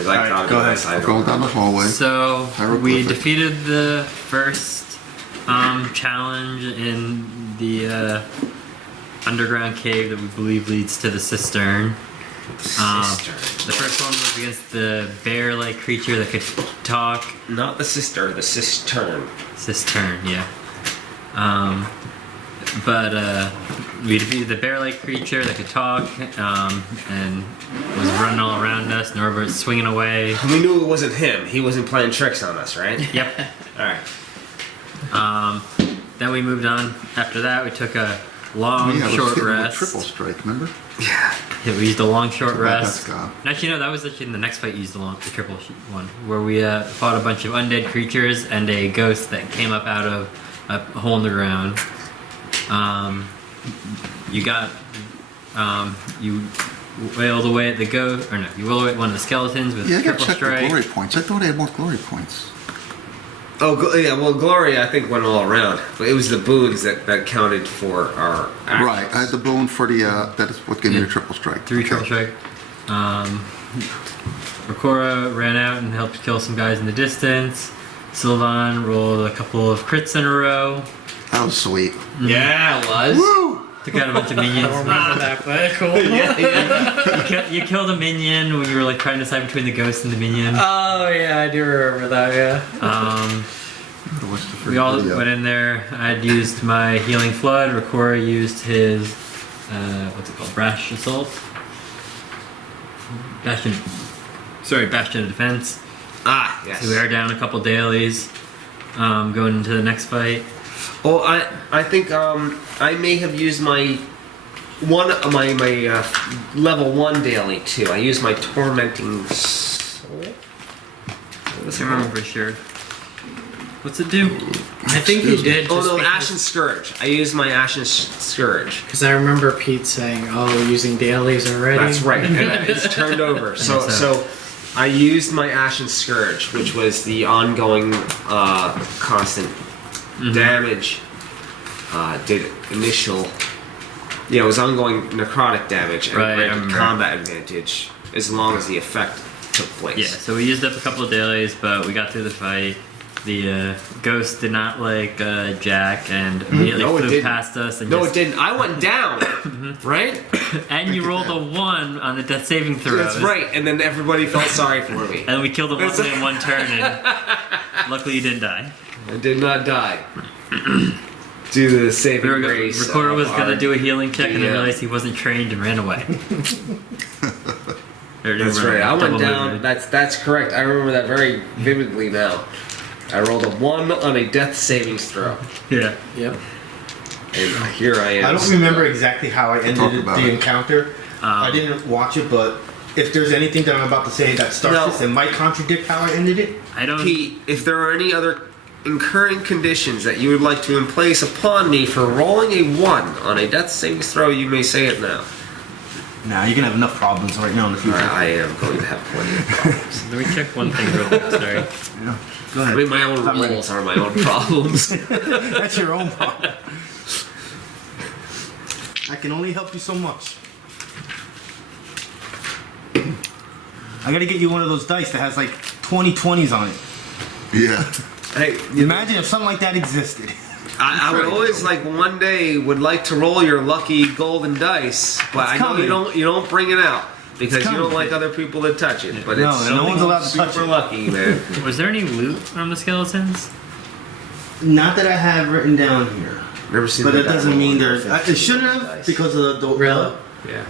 Because I got go ahead. side. Going down the hallway. So we Hieroglyphic. defeated the first challenge in the underground cave that we believe leads to the Cistern. The first one was against the bear-like creature that could talk. Not the sister, the Cistern. Cistern, yeah. But we defeated the bear-like creature that could talk and was running all around us. Norbit's swinging away. We knew it wasn't him. He wasn't playing tricks on us, right? Yep. Alright. Then we moved on. After that, we took a long, short rest. Triple strike, remember? Yeah, we used a long, short rest. That's And actually, no, that was actually in the next fight. You used the triple one, where we fought a bunch of undead creatures and a ghost that came up out of a hole in the ground. You got you wailed away at the ghost, or no? You wailed away at one of the skeletons with I gotta triple check strike. the glory points. I thought I had more glory points. Oh, yeah, well, Glory, I think, went all around. But it was the boons that counted for our actions. Right, I had the boon for the, that is what gave me the triple strike. 3 triple strike. Rakura ran out and helped kill some guys in the distance. Sylvann rolled a couple of crits in a row. That was sweet. Yeah, it was. Woo! Took out a bunch of minions. I don't remember that, but cool. You killed a minion when you were like trying to decide between the ghost and the minion. Oh yeah, I do remember that. Yeah. We all went in there. I'd used my healing flood. Rakura used his what's it called? Brash assault. Bastion of defense. Ah, yes. So we are down a couple dailies. Going into the next fight. Oh, I think I may have used my level 1 daily too. I used my tormenting soul. I remember for sure. What's it do? I think you did. Oh just no, because- Ashen Scourge. I used my Ashen Scourge. Because I remember Pete saying, "Oh, we're using dailies already." That's right, and it's turned over. So I used my Ashen Scourge, which was the ongoing constant damage. Did initial. Yeah, it was ongoing necrotic damage and granted combat advantage as long as the effect took place. Yeah, so we used up a couple of dailies, but we got through the fight. The ghost did not like Jack and immediately flew past us. And it didn't. I went down, right? And you rolled a 1 on the death saving throw. That's right, and then everybody felt sorry for me. And we killed him luckily in one turn, and luckily you didn't die. I did not die. Due to the saving grace. Recorder was going to do a healing check and then realized he wasn't trained and ran away. That's right. I went down. That's correct. I remember that very vividly now. I rolled a 1 on a death savings throw. Yeah. Yep. And here I am. I don't remember exactly how I ended the it. encounter. I didn't watch it, but if there's anything that I'm about to say that starts this, it might contradict how I ended it. I don't. Pete, if there are any other incurring conditions that you would like to place upon me for rolling a 1 on a death savings throw, you may say it now. Nah, you're gonna have enough problems right now in the future. I am going to have plenty of problems. Let me check one thing real quick, sorry. Yeah. Go ahead. I mean, my own rules are my own problems. That's your own problem. I can only help you so much. I gotta get you one of those dice that has like 20 20s on it. Yeah. Hey, Imagine if something like that existed. I would always one day would like to roll your lucky golden dice, but I know you don't bring it out because you don't like other people to touch it. But No, it's no one's allowed to super touch it. lucky, man. Was there any loot from the skeletons? Not that I have written down here. Never seen. But that that doesn't guy mean roll there's. a It shouldn't have because of the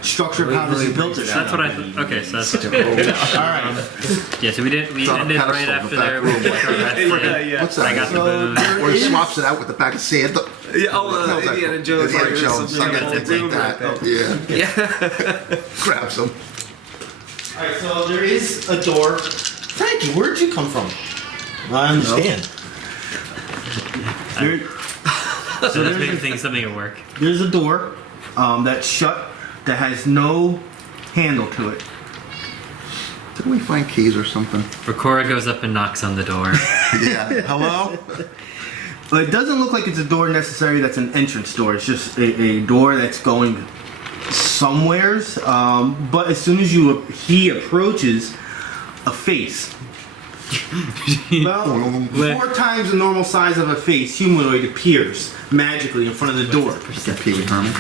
structure of how this is built. That's what I thought. Okay, so that's Alright. yeah. So we ended on a right pedestal in after the there. back We took our rest break. Yeah. What's that? I got the boon. Or he swaps it out with the pack of sand. Indiana Jones. Indiana like, Jones, something something like like that. Yeah. Grabs them. Alright, so there is a door. Frankie, where'd you come from? I understand. So that's making things something at work. There's a door that's shut that has no handle to it. Didn't we find keys or something? Rakura goes up and knocks on the door. Yeah. Hello? But it doesn't look like it's a door necessarily that's an entrance door. It's just a door that's going somewheres. But as soon as he approaches, a face. Well, 4 times the normal size of a face, humanoid appears magically in front of the door. Pee Wee Herman.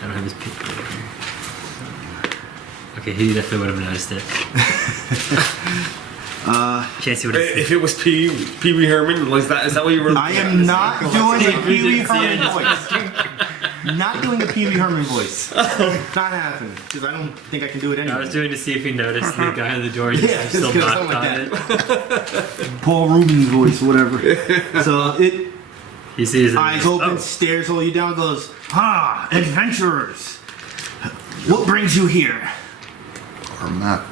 I don't have his picture here. Okay, he definitely would have noticed it. Can't see what it If it was Pee Wee Herman, is that what you were? I am not doing a Pee Wee Herman voice. Not doing a Pee Wee Herman voice. Not happening, because I don't think I can do it anyway. I was doing to see if he noticed the guy on the door. Yeah, Just still just knocked something like on that. it. Paul Rubin's voice, whatever. So it He sees it. eyes open, stares all you down, goes, "Ah, adventurers! What brings you here?" Or map.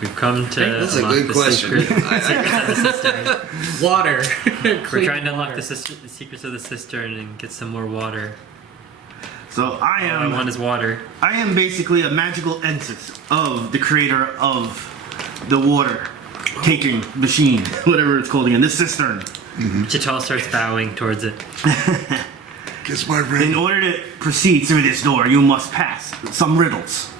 We've come to. That's a unlock good the question. secrets of the cistern. Water. We're trying to unlock the secrets of the cistern and get some more water. So All I want is water. I am basically a magical essence of the creator of the water taking machine, whatever it's called again, this cistern. Chit'al starts bowing towards it. Kiss my In ring. order to proceed through this door, you must pass some riddles.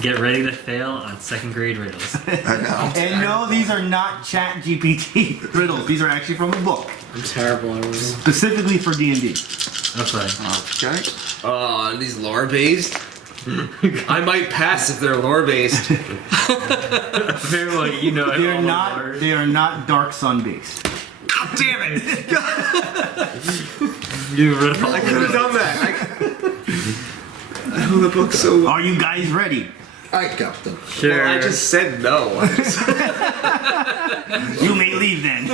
Get ready to fail on 2nd grade riddles. I know. And no, these are not Chat GPT riddles. These are actually from a book, I'm terrible at riddles. specifically for D&D. Okay. Okay. These lore based. I might pass if they're lore based. Very well, you know it. They all are not. over. They are not Dark Sun based. God damn it! You riddle. I could have done that. I know the book so well. Are you guys ready? I got them. Sure. Well, I just said no. You may leave then.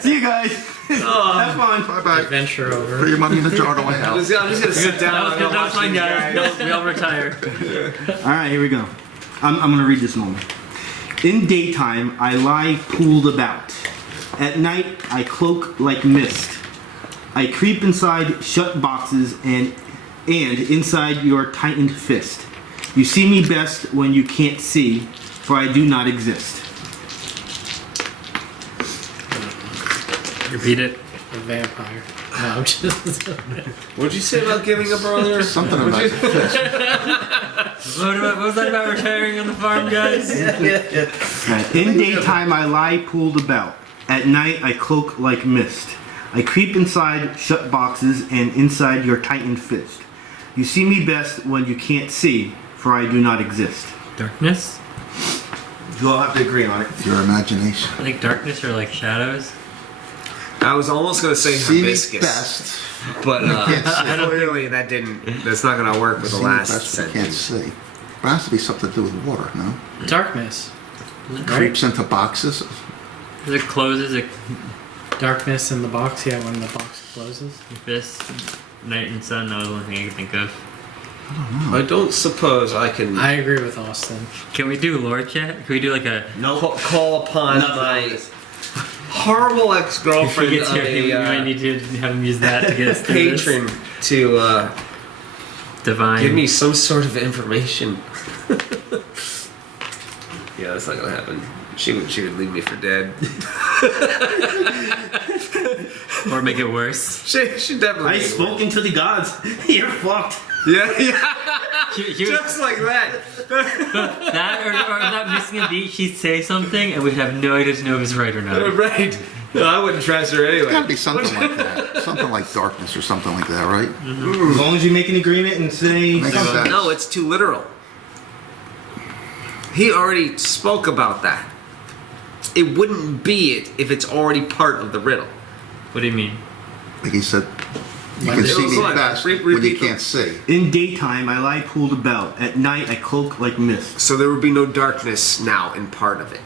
See you guys. Have fun. Bye bye. Adventure Put over. your money in the jar to White I'm House. just gonna sit down. That was and good. That was watch fine, these guys. No, we all retire. All right, here we go. I'm going to read this moment. In daytime, I lie pooled about. At night, I cloak like mist. I creep inside shut boxes and inside your tightened fist. You see me best when you can't see, for I do not exist. Repeat it. A vampire. No, I'm just. What'd you say about giving up earlier? Something about the fist. What was that about retiring on the farm, guys? Right. In daytime, I lie pooled about. At night, I cloak like mist. I creep inside shut boxes and inside your tightened fist. You see me best when you can't see, for I do not exist. Darkness? You all have to agree on it. Your imagination. I think darkness or like shadows. I was almost gonna say See me hibiscus, best. but can't see. clearly that's not gonna work with the See me last best, but can't sentence. see. But it has to be something to do with water, no? Darkness. Right? Creeps into boxes. As it closes, it Darkness in the box, yeah, when the box closes. this night and sun. That was the only thing I could think of. I don't suppose I can I agree with Austin. Can we do lore chat? Can we do like a? call upon Nothing on my this. horrible If he ex-girlfriend gets of here, we might a need to have him use that to get us through this. patron to Divine. give me some sort of information. Yeah, that's not gonna happen. She would leave me for dead. or make it worse. She definitely. I would. spoken to the gods. You're fucked. Yeah. She would- Just like that. that or not missing a beat, she'd say something and we'd have no idea to know if it's right or not. Right. No, I wouldn't trust her It's anyway. got to be something like that. Something like darkness or something like that, right? As long as you make an agreement and say Makes something. sense. No, it's too literal. He already spoke about that. It wouldn't be it if it's already part of the riddle. What do you mean? Like he said, you Like can it see was me like- best re- when you repeat can't see. In daytime, I lie pooled about. At night, I cloak like mist. So there would be no darkness now in part of it.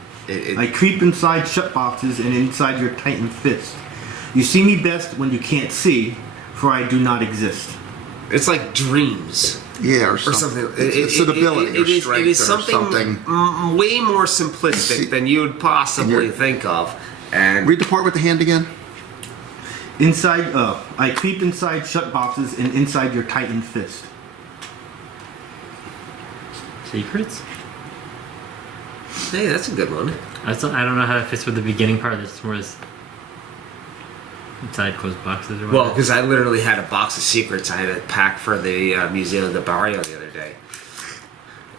I creep inside shut boxes and inside your tightened fist. You see me best when you can't see, for I do not exist. It's like dreams Yeah, or or something. something. It's an ability or strength it is or something, way more simplistic See- than you would possibly and you're- think of. And Read the part with the hand again. Inside, I creep inside shut boxes and inside your tightened fist. Secrets? hey, that's a good one. I don't know how that fits with the beginning part. It's more this inside closed boxes or Well, whatever. because I literally had a box of secrets I had to pack for the Museum of the Barrio the other day.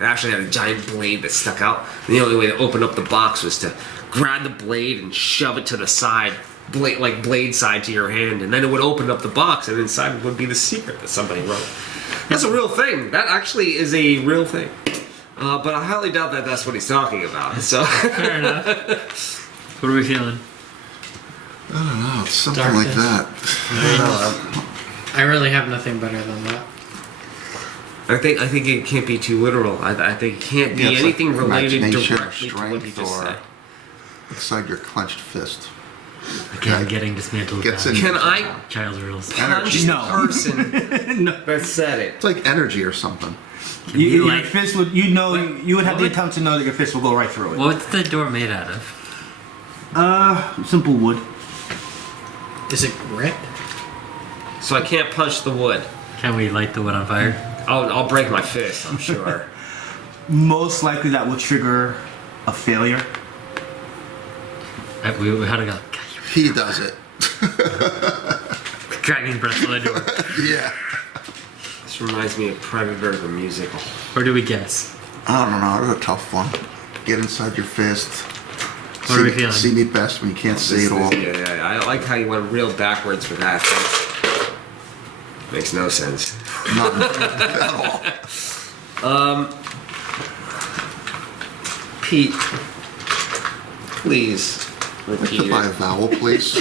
It actually had a giant blade that stuck out. And the only way to open up the box was to grab the blade and shove it to the side, blade side to your hand, and then it would open up the box, and inside would be the secret that somebody wrote. That's a real thing. That actually is a real thing. But I highly doubt that that's what he's talking about. So Fair enough. What are we feeling? I don't know. It's something Darkness. like that. I really have nothing better than that. I think it can't be too literal. I think it can't be Yeah, it's anything like related imagination or directly to what he strength just or- said. Inside your clenched fist. Again, getting dismantled. Gets by in- Can I Child's rules. punch No. the person No. that said it? It's like energy or something. Your like- fist would, you would have the What? attempt to know that your fist will go right through it. What's the door made out of? Simple wood. Is it grit? So I can't punch the wood. Can we light the wood on fire? I'll break my fist, I'm sure. Most likely that will trigger a failure. We had to go. He does it. Dragon breath on the door. Yeah. This reminds me of Predator the musical. Or do we guess? I don't know. It's a tough one. Get inside your fist. What are we feeling? See me best when you can't see it all. Yeah. I like how you went real backwards with that. Makes no sense. Not at all. Pete, please Like repeat to buy a it. vowel, please.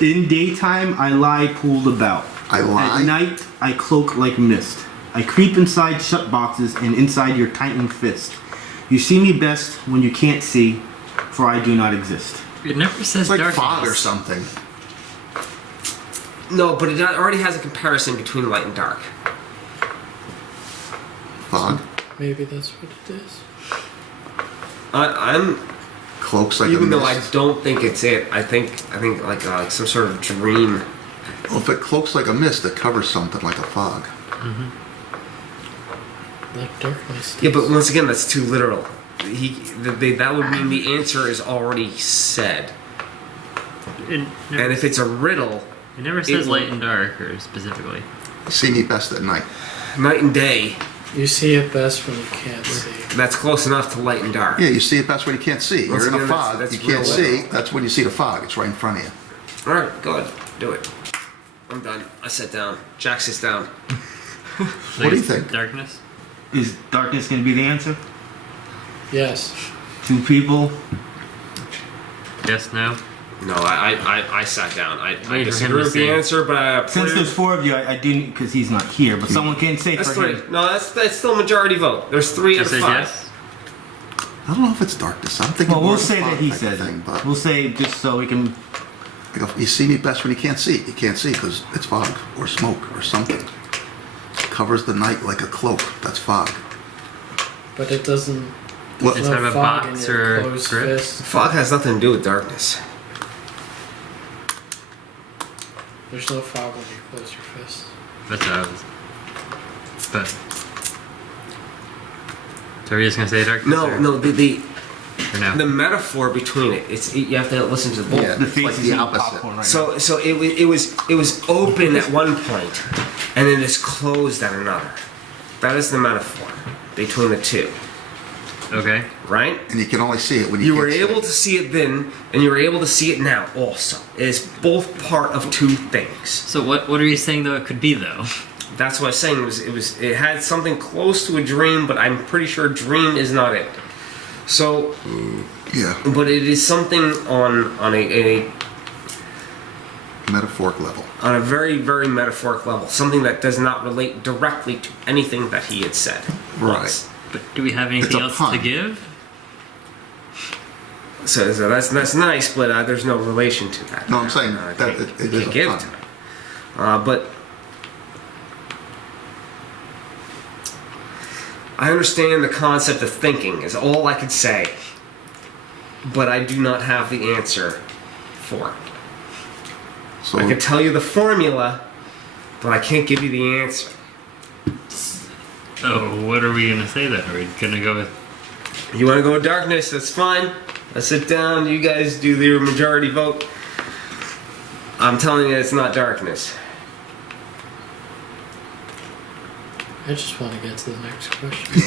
In daytime, I lie pooled about. I lie? At night, I cloak like mist. I creep inside shut boxes and inside your tightened fist. You see me best when you can't see, for I do not exist. It never says It's like darkness. fog or something. No, but it already has a comparison between light and dark. Fog. Maybe that's what it is. I'm Cloaks like even a though mist. I don't think it's it. I think like some sort of dream. Well, if it cloaks like a mist, it covers something like a fog. Like darkness. Yeah, but once again, that's too literal. That would mean the answer is already said. It And never, if it's a riddle, it never says it- light and dark, or specifically. See me best at night. night and day, You see it best when you can't see. that's close enough to light and dark. Yeah, you see it best when you can't see. Once You're in a again, fog. that's You can't real see. literal. That's when you see the fog. It's right in front of you. All right, good. Do it. I'm done. I sit down. Jack sits down. What do you think? Darkness? Is darkness going to be the answer? Yes. Two people. Yes, no? No, I sat down. I for him disagree to with the say. answer, but I Since there's four of you, I do because he's not here. But someone can say that's for three. him. No, that's still majority vote. There's three out Just of said five. yes? I don't know if it's darkness. I'm thinking Well, more we'll of a say fog that he type said thing, it. but We'll say just so we can. you see me best when you can't see. You can't see because it's fog or smoke or something. Covers the night like a cloak. That's fog. But it doesn't. What? There's Instead no of a fog box in your or closed grip? fist. Fog has nothing to do with darkness. There's no fog when you close your fist. That's what I was. But. So are you just gonna say darkness? No, or, no. The Or no? metaphor between it. You have to listen to the both. Yeah. The It's face like is the eating opposite. popcorn right So it was open at one point, and then it's closed at another. That is the metaphor between the two, Okay. right? And you can only see it when you You can't were see able it. to see it then, and you were able to see it now also. It is both part of two things. So what are you saying though it could be though? That's what I was saying. It had something close to a dream, but I'm pretty sure dream is not it. So, Yeah, but it is something on a metaphoric level. on a very, very metaphoric level. Something that does not relate directly to anything that he had said. Right. once. But do we have anything a else pun. to give? So that's nice, but there's no relation to that. No, I'm saying I that can't- it I is can't a give pun. to it. But I understand the concept of thinking is all I could say, but I do not have the answer for it. So I could tell you the formula, but I can't give you the answer. So what are we gonna say then? Are we gonna go with You want to go with darkness? That's fine. I sit down. You guys do your majority vote. I'm telling you, it's not darkness. I just want to get to the next question.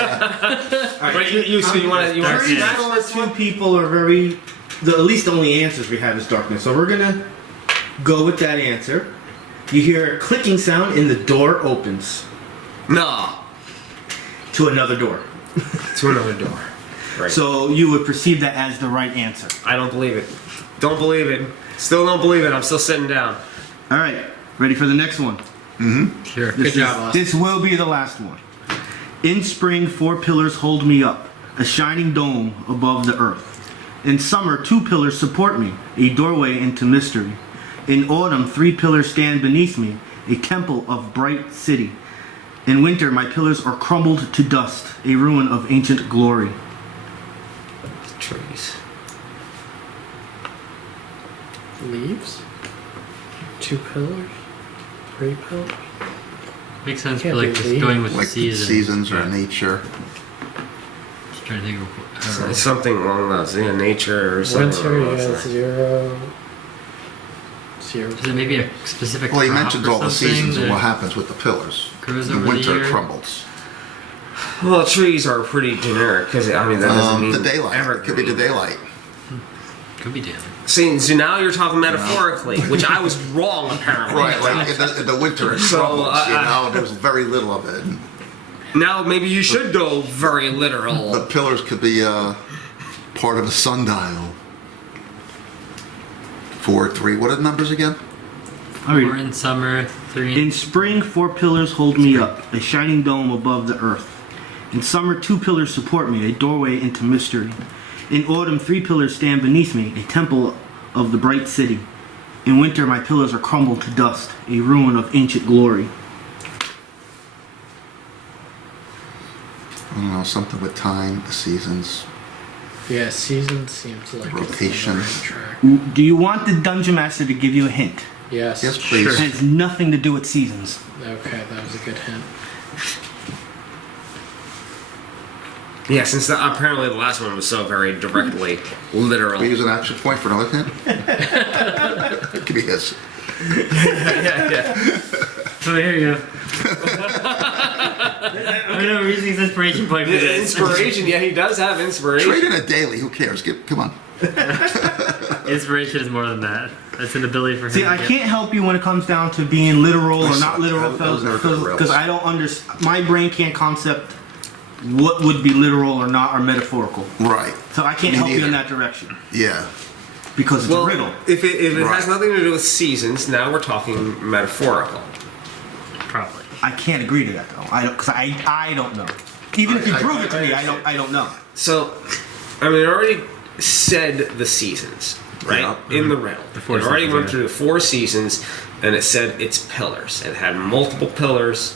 All right. But you want to Three out of the two people are very. At least the only answers we have is darkness. So we're gonna go with that answer. You hear a clicking sound and the door opens No. to another door. To another door. Right. So you would perceive that as the right answer. I don't believe it. Don't believe it. Still don't believe it. I'm still sitting down. All right, ready for the next one? Sure. This Good job, Austin. This will be the last one. In spring, 4 pillars hold me up, a shining dome above the earth. In summer, 2 pillars support me, a doorway into mystery. In autumn, 3 pillars stand beneath me, a temple of bright city. In winter, my pillars are crumbled to dust, a ruin of ancient glory. Trees. Leaves? 2 pillars? 3 pillars? Makes sense for Can't like be just leaves. going with Like the seasons. seasons or Yeah. nature. Just trying to think of It's something along those, nature or something. Winter, along those yeah, lines. 0. 0. Is it maybe a specific Well, he crop mentions or all the something seasons and that what happens with the pillars. grows In over the winter, year? it crumbles. Well, trees are pretty generic because I mean that doesn't mean The daylight. It could be the evergreen. daylight. Could be damn. See, so now you're talking metaphorically, which I was wrong apparently. Right, like in the winter it So, crumbles, you know, there's very little of it. And Now maybe you should go very literal. the pillars could be part of a sundial. 4, 3, what are the numbers again? All right. 4 in summer, 3 In spring, 4 pillars hold me up, a shining dome above the earth. In summer, 2 pillars support me, a doorway into mystery. In autumn, 3 pillars stand beneath me, a temple of the bright city. In winter, my pillars are crumbled to dust, a ruin of ancient glory. I don't know, something with time, the seasons. Yeah, season seems like Rotation. it's on the right track. Do you want the dungeon master to give you a hint? Yes. Yes, please. It has nothing to do with seasons. Okay, that was a good hint. Yeah, since apparently the last one was so very directly literal. We use an action point for another hint? It could be his. yeah. So there you go. I know we're using his inspiration point for Yeah, this. inspiration, yeah, he does have inspiration. Trade in a daily, who cares? Come on. Inspiration is more than that. That's an ability for him. See, to I get- can't help you when it comes down to being literal or I not suck. literal, That was never good because rails. I don't understand. My brain can't concept what would be literal or not or metaphorical. Right. So I can't Me help you in neither. that direction Yeah. because it's Well, a riddle. if it Right. has nothing to do with seasons, now we're talking metaphorical. Probably. I can't agree to that though. I don't because I don't know. Even if you I- prove it to me, I don't know. So, I mean, it already said the seasons, right? Yeah. In the riddle. The 4 it already seasons, went yeah. through the 4 seasons, and it said it's pillars. It had multiple pillars,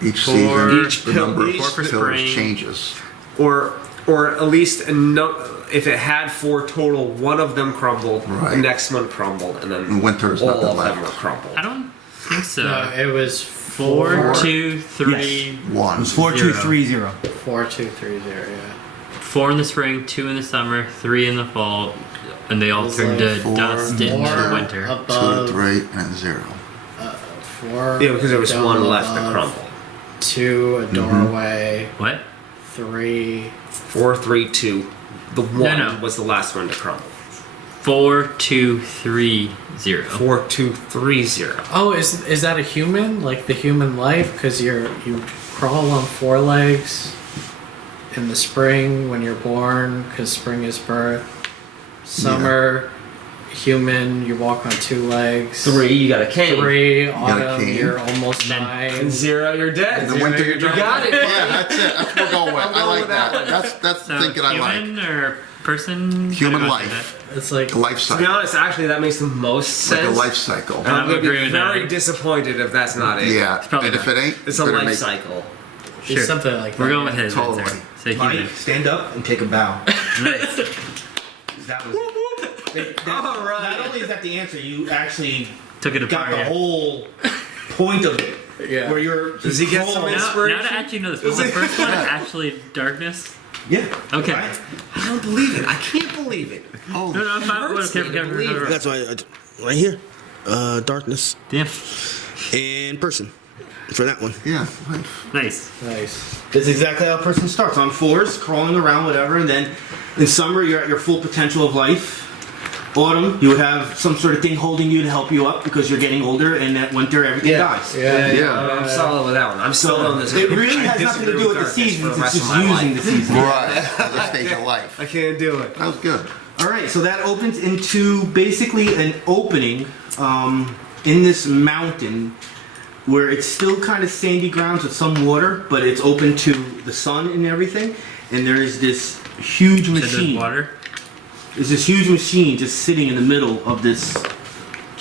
Each For season, each the pill- number of each pillars spring. changes. or at least if it had 4 total, one of them crumbled, Right. the next one crumbled, and then In winter, there's all nothing of them left. were crumbled. I don't think so. No, it was 4, 2, 3. One. It was 4230. 4, 2, 3, 0. Yeah. 4 in the spring, 2 in the summer, 3 in the fall, and they all It's turn like to 4, dust in more the winter. 2, above 3, and 0. 4. Yeah, because there was down one left to above, crumble. 2, a doorway. What? 3. 4, 3, 2. The one no. was the last one to crumble. 4, 2, 3, 0. 4, 2, 3, 0. Oh, is that a human? Like the human life? Because you crawl on 4 legs in the spring when you're born, because spring is birth. Summer, human, you walk on 2 legs. 3, you got a cane. 3, got a autumn, cane. you're almost Then- dying. 0, you're dead. In the winter, you're You done. got it. Yeah, that's it. That's what we're going with. I'm I going like with that that. one. That's So thinking I like. human or person? Human How do you life. It's like The life To be cycle. honest, actually, that makes the most sense. Like a life cycle. And I'm going to agree be with very that. disappointed if that's not it. Yeah. probably And if not. it ain't, It's a better life make- cycle. Sure. something like that. We're going with his Totally. answer. Say Mike, human. stand up and take a bow. Nice. That was All right. Not only is that the answer, you actually Took it got apart. the Yeah. whole point of it. Yeah. Where you're. Does he get some controlled. inspiration? Now to actually know this, was the first one actually darkness? Yeah. Okay. Right? I don't believe it. I can't believe it. Oh, No, I'm fine. hurts me to believe That's why right here, darkness Damn. in person. for that one. Yeah. Nice. Nice. That's exactly how a person starts, on fours, crawling around, whatever, and then in summer you're at your full potential of life. Autumn, you would have some sort of thing holding you to help you up because you're getting older, and at winter everything dies. I'm solid with that one. I'm still on this. It really I has nothing to disagree do with the darkness seasons, for it's rest just of my using life. the seasons. Right. At this stage of life. I can't do it. That was good. Alright, so that opens into basically an opening in this mountain where it's still kind of sandy grounds with some water, but it's open to the sun and everything. And there is this huge So there's machine. water. There's this huge machine just sitting in the middle of this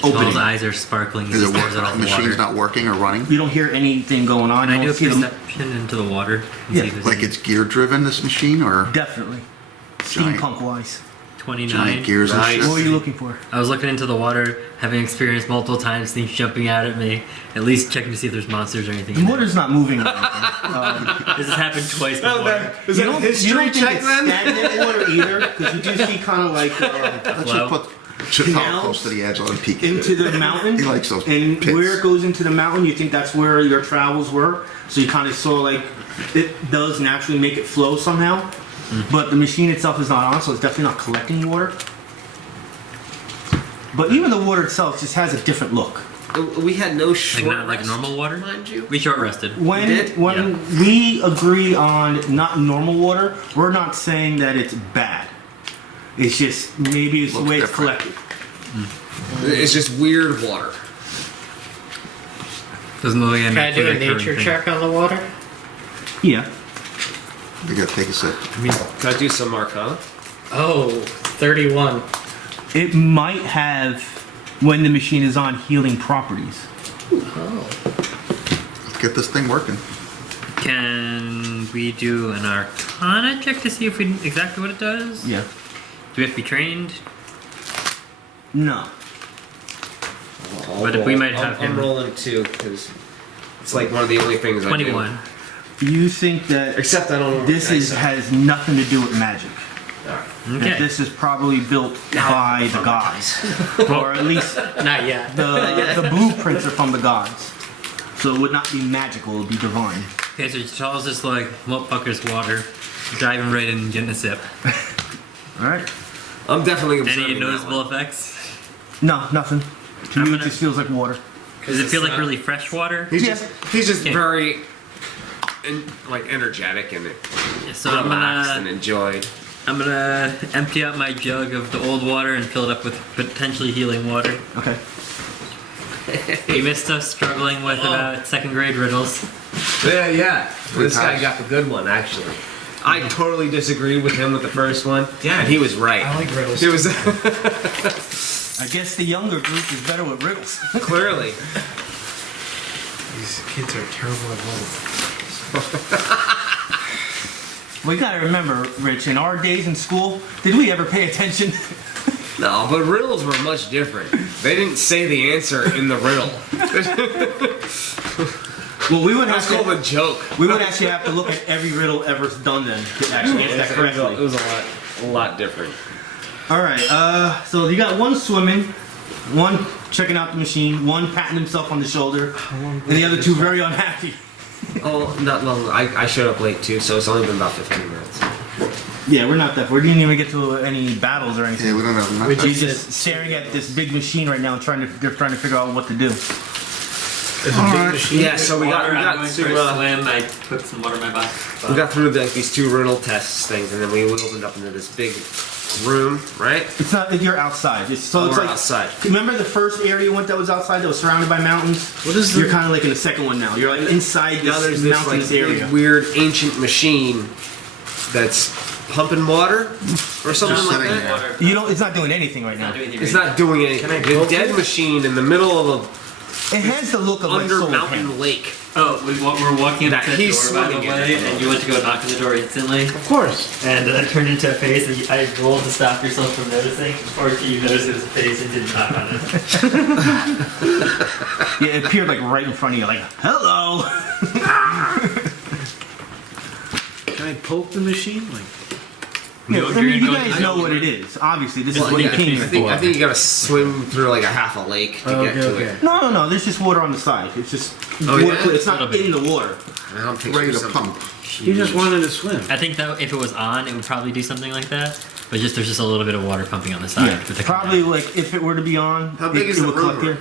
opening. His eyes are sparkling. He Is just it pours it all the the machine's water. not working or running? You don't hear anything going on. Can I You do a don't see them. perception into the water? And Yeah. see if there's Like any- it's gear driven, this machine, or Definitely. Giant. Steampunk wise. 29. giant gears Nice. and shit? What are you looking for? I was looking into the water, having experienced multiple times things jumping out at me. At least checking to see if there's monsters or anything. The in there. water's not moving or anything. This has happened twice before. Is You that don't, history you don't think check it's then? stagnant water either, because you do see kind of like Let's Flow. just put Chit'al Canals close to the edge, let him peek into the mountain. He likes those And pits. where it goes into the mountain, you think that's where your travels were. So you kind of saw like it does naturally make it flow somehow. But the machine itself is not on, so it's definitely not collecting water. But even the water itself just has a different look. We had no short Like not like rest, normal water? mind you. We short rested. When did? when we agree on not normal water, we're not saying that it's bad. It's just maybe it's the Looks way it's different. collected. It's just weird water. Doesn't look like a Can I do a naturally occurring nature thing. check on the water? Yeah. You gotta take a sip. Can I do some Arcana? Oh, 31. It might have, when the machine is on, healing properties. Oh. Let's get this thing working. Can we do an Arcana check to see if we exactly what it does? Yeah. Do we have to be trained? No. But if we might have I'm him- rolling too because it's like one of the only things I 21. You think that do. Except I don't. this is has nothing to do with magic? That Okay. this is probably built by the gods, or at least Not yet. the blueprints are from the gods. So it would not be magical; it would be divine. Okay, so Chit'al's just like, motherfucker's water. Diving right in and getting a sip. All right. I'm definitely observing Any that noticeable one. effects? No, nothing. To I'm me, it gonna- just feels like water. Does it feel like really fresh water? He's Yeah. just Okay. very like energetic and So relaxed and enjoyed. I'm gonna empty out my jug of the old water and fill it up with potentially healing water. Okay. We missed us struggling with about second grade riddles. Yeah. This guy times. got the good one actually. I totally disagreed with him with the first one. Yeah. and he was right. I like riddles. He was I guess the younger group is better with riddles. clearly. These kids are terrible at riddles. We gotta remember, Rich, in our days in school, did we ever pay attention? No, but riddles were much different. They didn't say the answer in the riddle. Well, we would That's have called to. a joke. We would actually have to look at every riddle ever done then to actually answer that It correctly. was a lot different. All right. So you got one swimming, one checking out the machine, one patting himself on the shoulder, and the other two very unhappy. Oh, not long. I showed up late too, so it's only been about 15 minutes. Yeah, we're not that far. We didn't even get to any battles or anything. Yeah, we don't have enough. We're just staring at this big machine right now, and they're trying to figure out what to do. Yeah, so we got I'm going for a to swim. I put some water in my bottle. we got through these two riddle tests things, and then we opened up into this big room, right? It's not. You're outside. It's We're like outside. Remember the first area you went that was outside that was surrounded by mountains? What is the- You're kind of like in the second one now. You're like inside Now there's this this like mountainous area. big, weird ancient machine that's pumping water or something Just like sitting that. there. You know, it's not doing anything right now. It's not doing anything. go A dead through it? machine in the middle of It has the look of a like under solar mountain panels. lake. Oh, we're walking That up to the he's door, by the swimming in way, it. and you went to go knock on the door instantly. Of course. And it turned into a face, and I rolled to stop yourself from noticing. Unfortunately, you noticed it was a face and didn't knock on it. Yeah, it appeared like right in front of you, like hello. Can I poke the machine? Like, Yeah, You're I mean, you going guys to- know what it is. Obviously, this is Well, what yeah, you came I here for. think you gotta swim through like a half a lake to get to it. No. There's just water on the side. It's just Oh, water. yeah? It's not Little bit. in the water. I don't think Ready there's to something- pump. He just wanted to swim. I think that if it was on, it would probably do something like that. But there's just a little bit of water pumping on the side. Yeah, with the probably like if it were to be on, How big is the would collect room?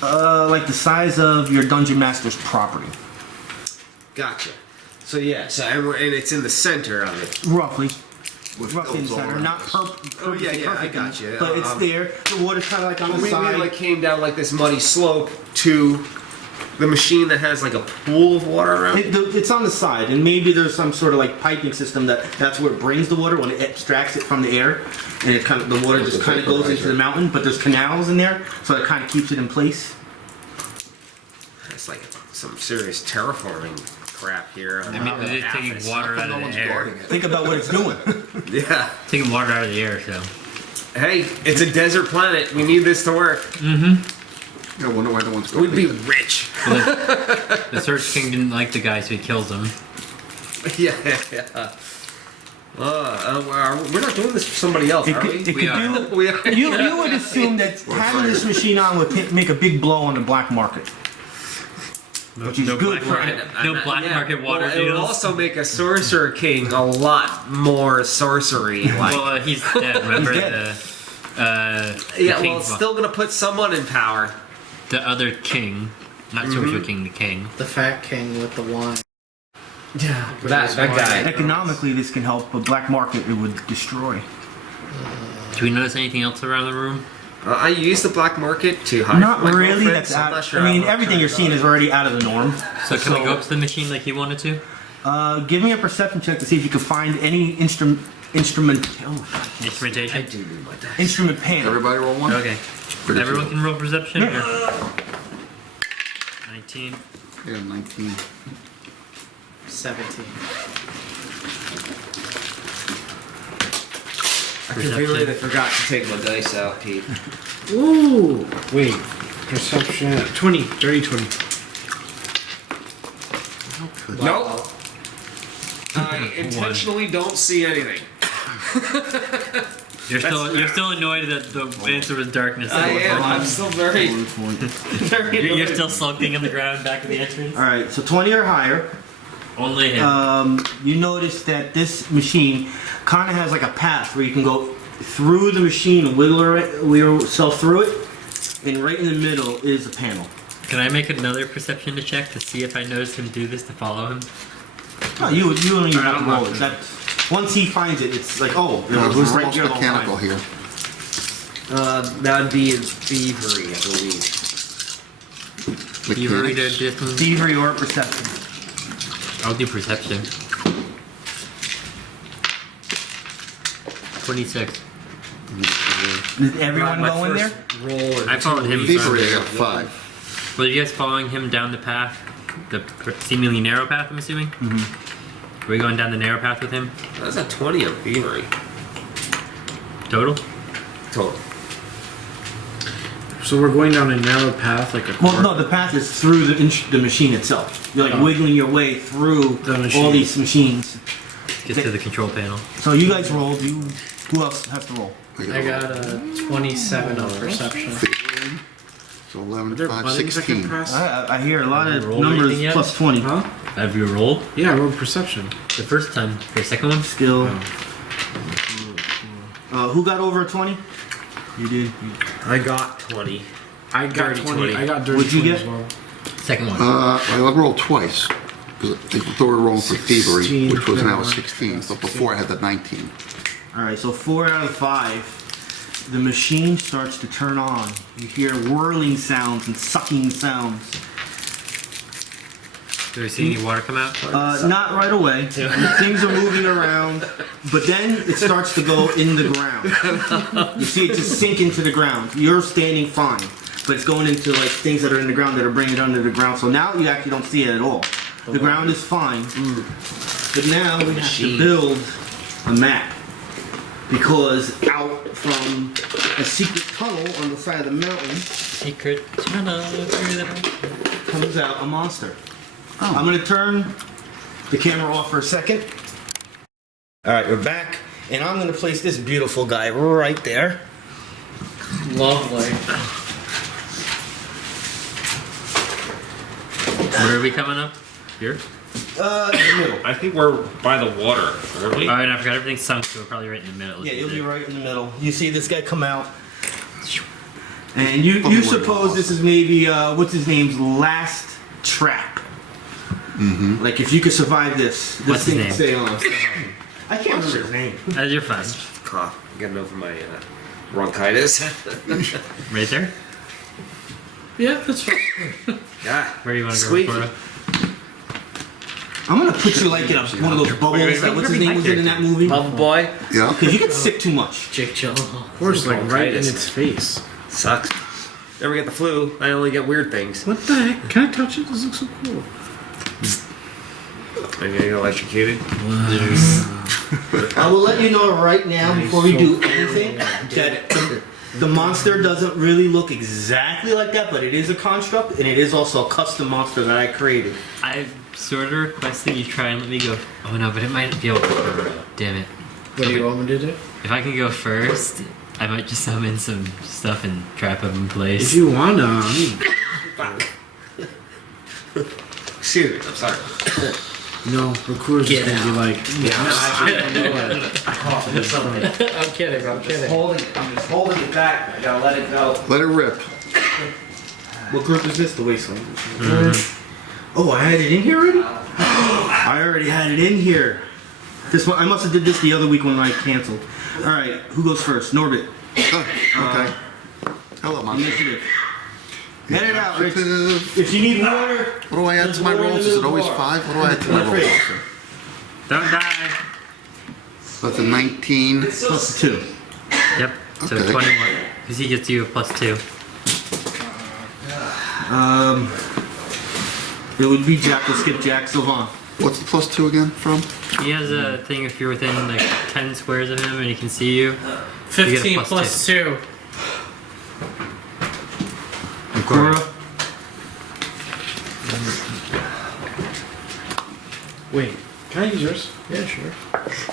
here. Like the size of your dungeon master's property, Gotcha. So yeah, and it's in the center of it. roughly. With Roughly in the hills all center, around not us. Oh yeah, I perfect, got you. but it's there. The water's kind of like on the We side. like came down like this muddy slope to the machine that has like a pool of water around. It's on the side, and maybe there's some sort of like piping system that's where it brings the water when it extracts it from the air, and it kind of the water just kind of goes into the mountain. But there's canals in there, so it kind of keeps it in place. It's like some serious terraforming crap here. I mean, they're just taking water out No of one's the air. guarding it. Think about what it's doing. Yeah. Taking water out of the air, so. Hey, it's a desert planet. We need this to work. Yeah, I wonder why no one's We'd guarding be it. rich. The Search King didn't like the guy, so he kills them. Yeah. We're not doing this for somebody else, It are could, we? it We could are. do. We are. You would assume that having this machine on would make a big blow on the black market. Which is no good black for market. No black market water It would deals. also make a Sorcerer King a lot more sorcery. Like, Well, he's dead. Remember He's dead. the yeah, well, king's it's still gonna put someone in power. the other king, not Sorcerer King, the king. The fat king with the wine. Yeah, that guy. Economically, this can help, but black market it would destroy. Do we notice anything else around the room? I use the black market to hide Not from my really. girlfriend, That's so I'm out. not sure I mean, how much everything I you're seeing got. is already out of the norm. So can we go up to the machine like he wanted to? Give me a perception check to see if you can find any instrument Instrumentation? I do need my dice. instrument panel. Everybody roll one? Okay. Pretty Everyone cool. can roll perception? Yeah. Or- 19. Yeah, 19. 17. I completely forgot to take my dice out, Pete. Ooh. Wait. Perception. 20. Dirty 20. Nope. I intentionally don't see anything. You're still annoyed that the answer was darkness. I am. I'm still very, very. You're still sulking in the ground back of the entrance? All right, so 20 or higher. Only him. You notice that this machine kind of has like a path where you can go through the machine and wiggle yourself through it, and right in the middle is a panel. Can I make another perception check to see if I notice him do this to follow him? No, you don't even have to I'm roll not it. That, once he finds it, it's like, oh, it Now, was who's the right most here the whole mechanical time. here? That would be in thievery, I believe. You read Mechanics? a different. Thievery or perception. I'll do perception. 26. Did everyone My go in there? first Roll. I followed him. Thievery, I got 5. Were you guys following him down the path? The seemingly narrow path, I'm assuming? Mm-hmm. Were we going down the narrow path with him? That's a 20 on thievery. Total? Total. So we're going down a narrow path, like a. Well, no, the path is through the machine itself. You're like Oh. wiggling your way through The machine. all these machines. Get to the control panel. So you guys rolled. Who else has to roll? I got a 27 on perception. Thievery. So 11, Are there 5, buttons I can 16. press? I hear a lot of Roll numbers anything yet? plus 20. Huh? Have you rolled? Yeah, I rolled perception. The first time. The second one? Skill. Oh. Who got over a 20? You did. I got 20. I got Dirty 20. 20. I got dirty What'd you 20 get? as well. Second one. I rolled twice. Because I thought we were rolling for 16, thievery, which was now a yeah. 16. So before I had the 19. All right, so 4 out of 5. The machine starts to turn on. You hear whirling sounds and sucking sounds. Do we see any water come out? Not right away. Things are moving around, but then it starts to go in the ground. You see it just sink into the ground. You're standing fine, but it's going into like things that are in the ground that are bringing it under the ground. So now you actually don't see it at all. The ground is fine, but now we have to build a map because out from a secret tunnel on the side of the mountain Secret tunnel through the. comes out a monster. I'm gonna turn the camera off for a second. All right, we're back. And I'm gonna place this beautiful guy right there. Lovely. Where are we coming up? Here? In the middle. I think we're by the water, aren't we? Oh, and I forgot everything's sunk, so we're probably right in the middle. Yeah, isn't you'll be it? right in the middle. You see this guy come out. And you Probably suppose this is maybe, what's his name's last trap. Mm-hmm. Like, if you could survive this What's his thing name? would stay on. I can't remember his name. You're fine. Cough. I'm getting over my bronchitis. Right there? Yeah, that's fine. Yeah. Where do you want to go, Squeaky. Rakura? I'm gonna put you like in one of those bubbles wait, that what's his wait, name was in that movie. Bubble boy. Yeah. Because you get sick too much. Jake Chill. Of course, like right in Bronchitis, its face. Sucks. Never get the flu. I only get weird things. What the heck? Can I touch it? This looks so cool. I'm getting electrocuted. I will let you know right now before we do anything that the monster doesn't really look exactly like that, but it is a construct and it is also a custom monster that I created. I sort of requested you try and let me go. Oh no, but it might be able to. Damn it. What do you want me to do? If I can go first, I might just summon some stuff and trap them in If place. you wanna, I mean, Fuck. Excuse me. I'm sorry. no, Rakura's just Get gonna be like, I'm kidding. I'm kidding. I'm just holding it back. I gotta let it go. Let it rip. What group is this? The Wastelanders. Oh, I had it in here already? I already had it in here. This one, I must have did this the other week when I canceled. All right, who goes first? Norbit. Okay. Hello, monster. Initiative. Get it out, Rich. Initiative. If you need water, What do I add to my rolls? Is it always 5? What do I add to my rolls? Don't die. That's a 19. plus 2. Yep. So Okay. 21. Because he gets you a +2. It would be Jack. We'll skip Jack. Sylvann. What's the +2 again from? He has a thing if you're within like 10 squares of him and he can see you. 15 plus plus 2. Rakura. wait, can I use yours? Yeah, sure.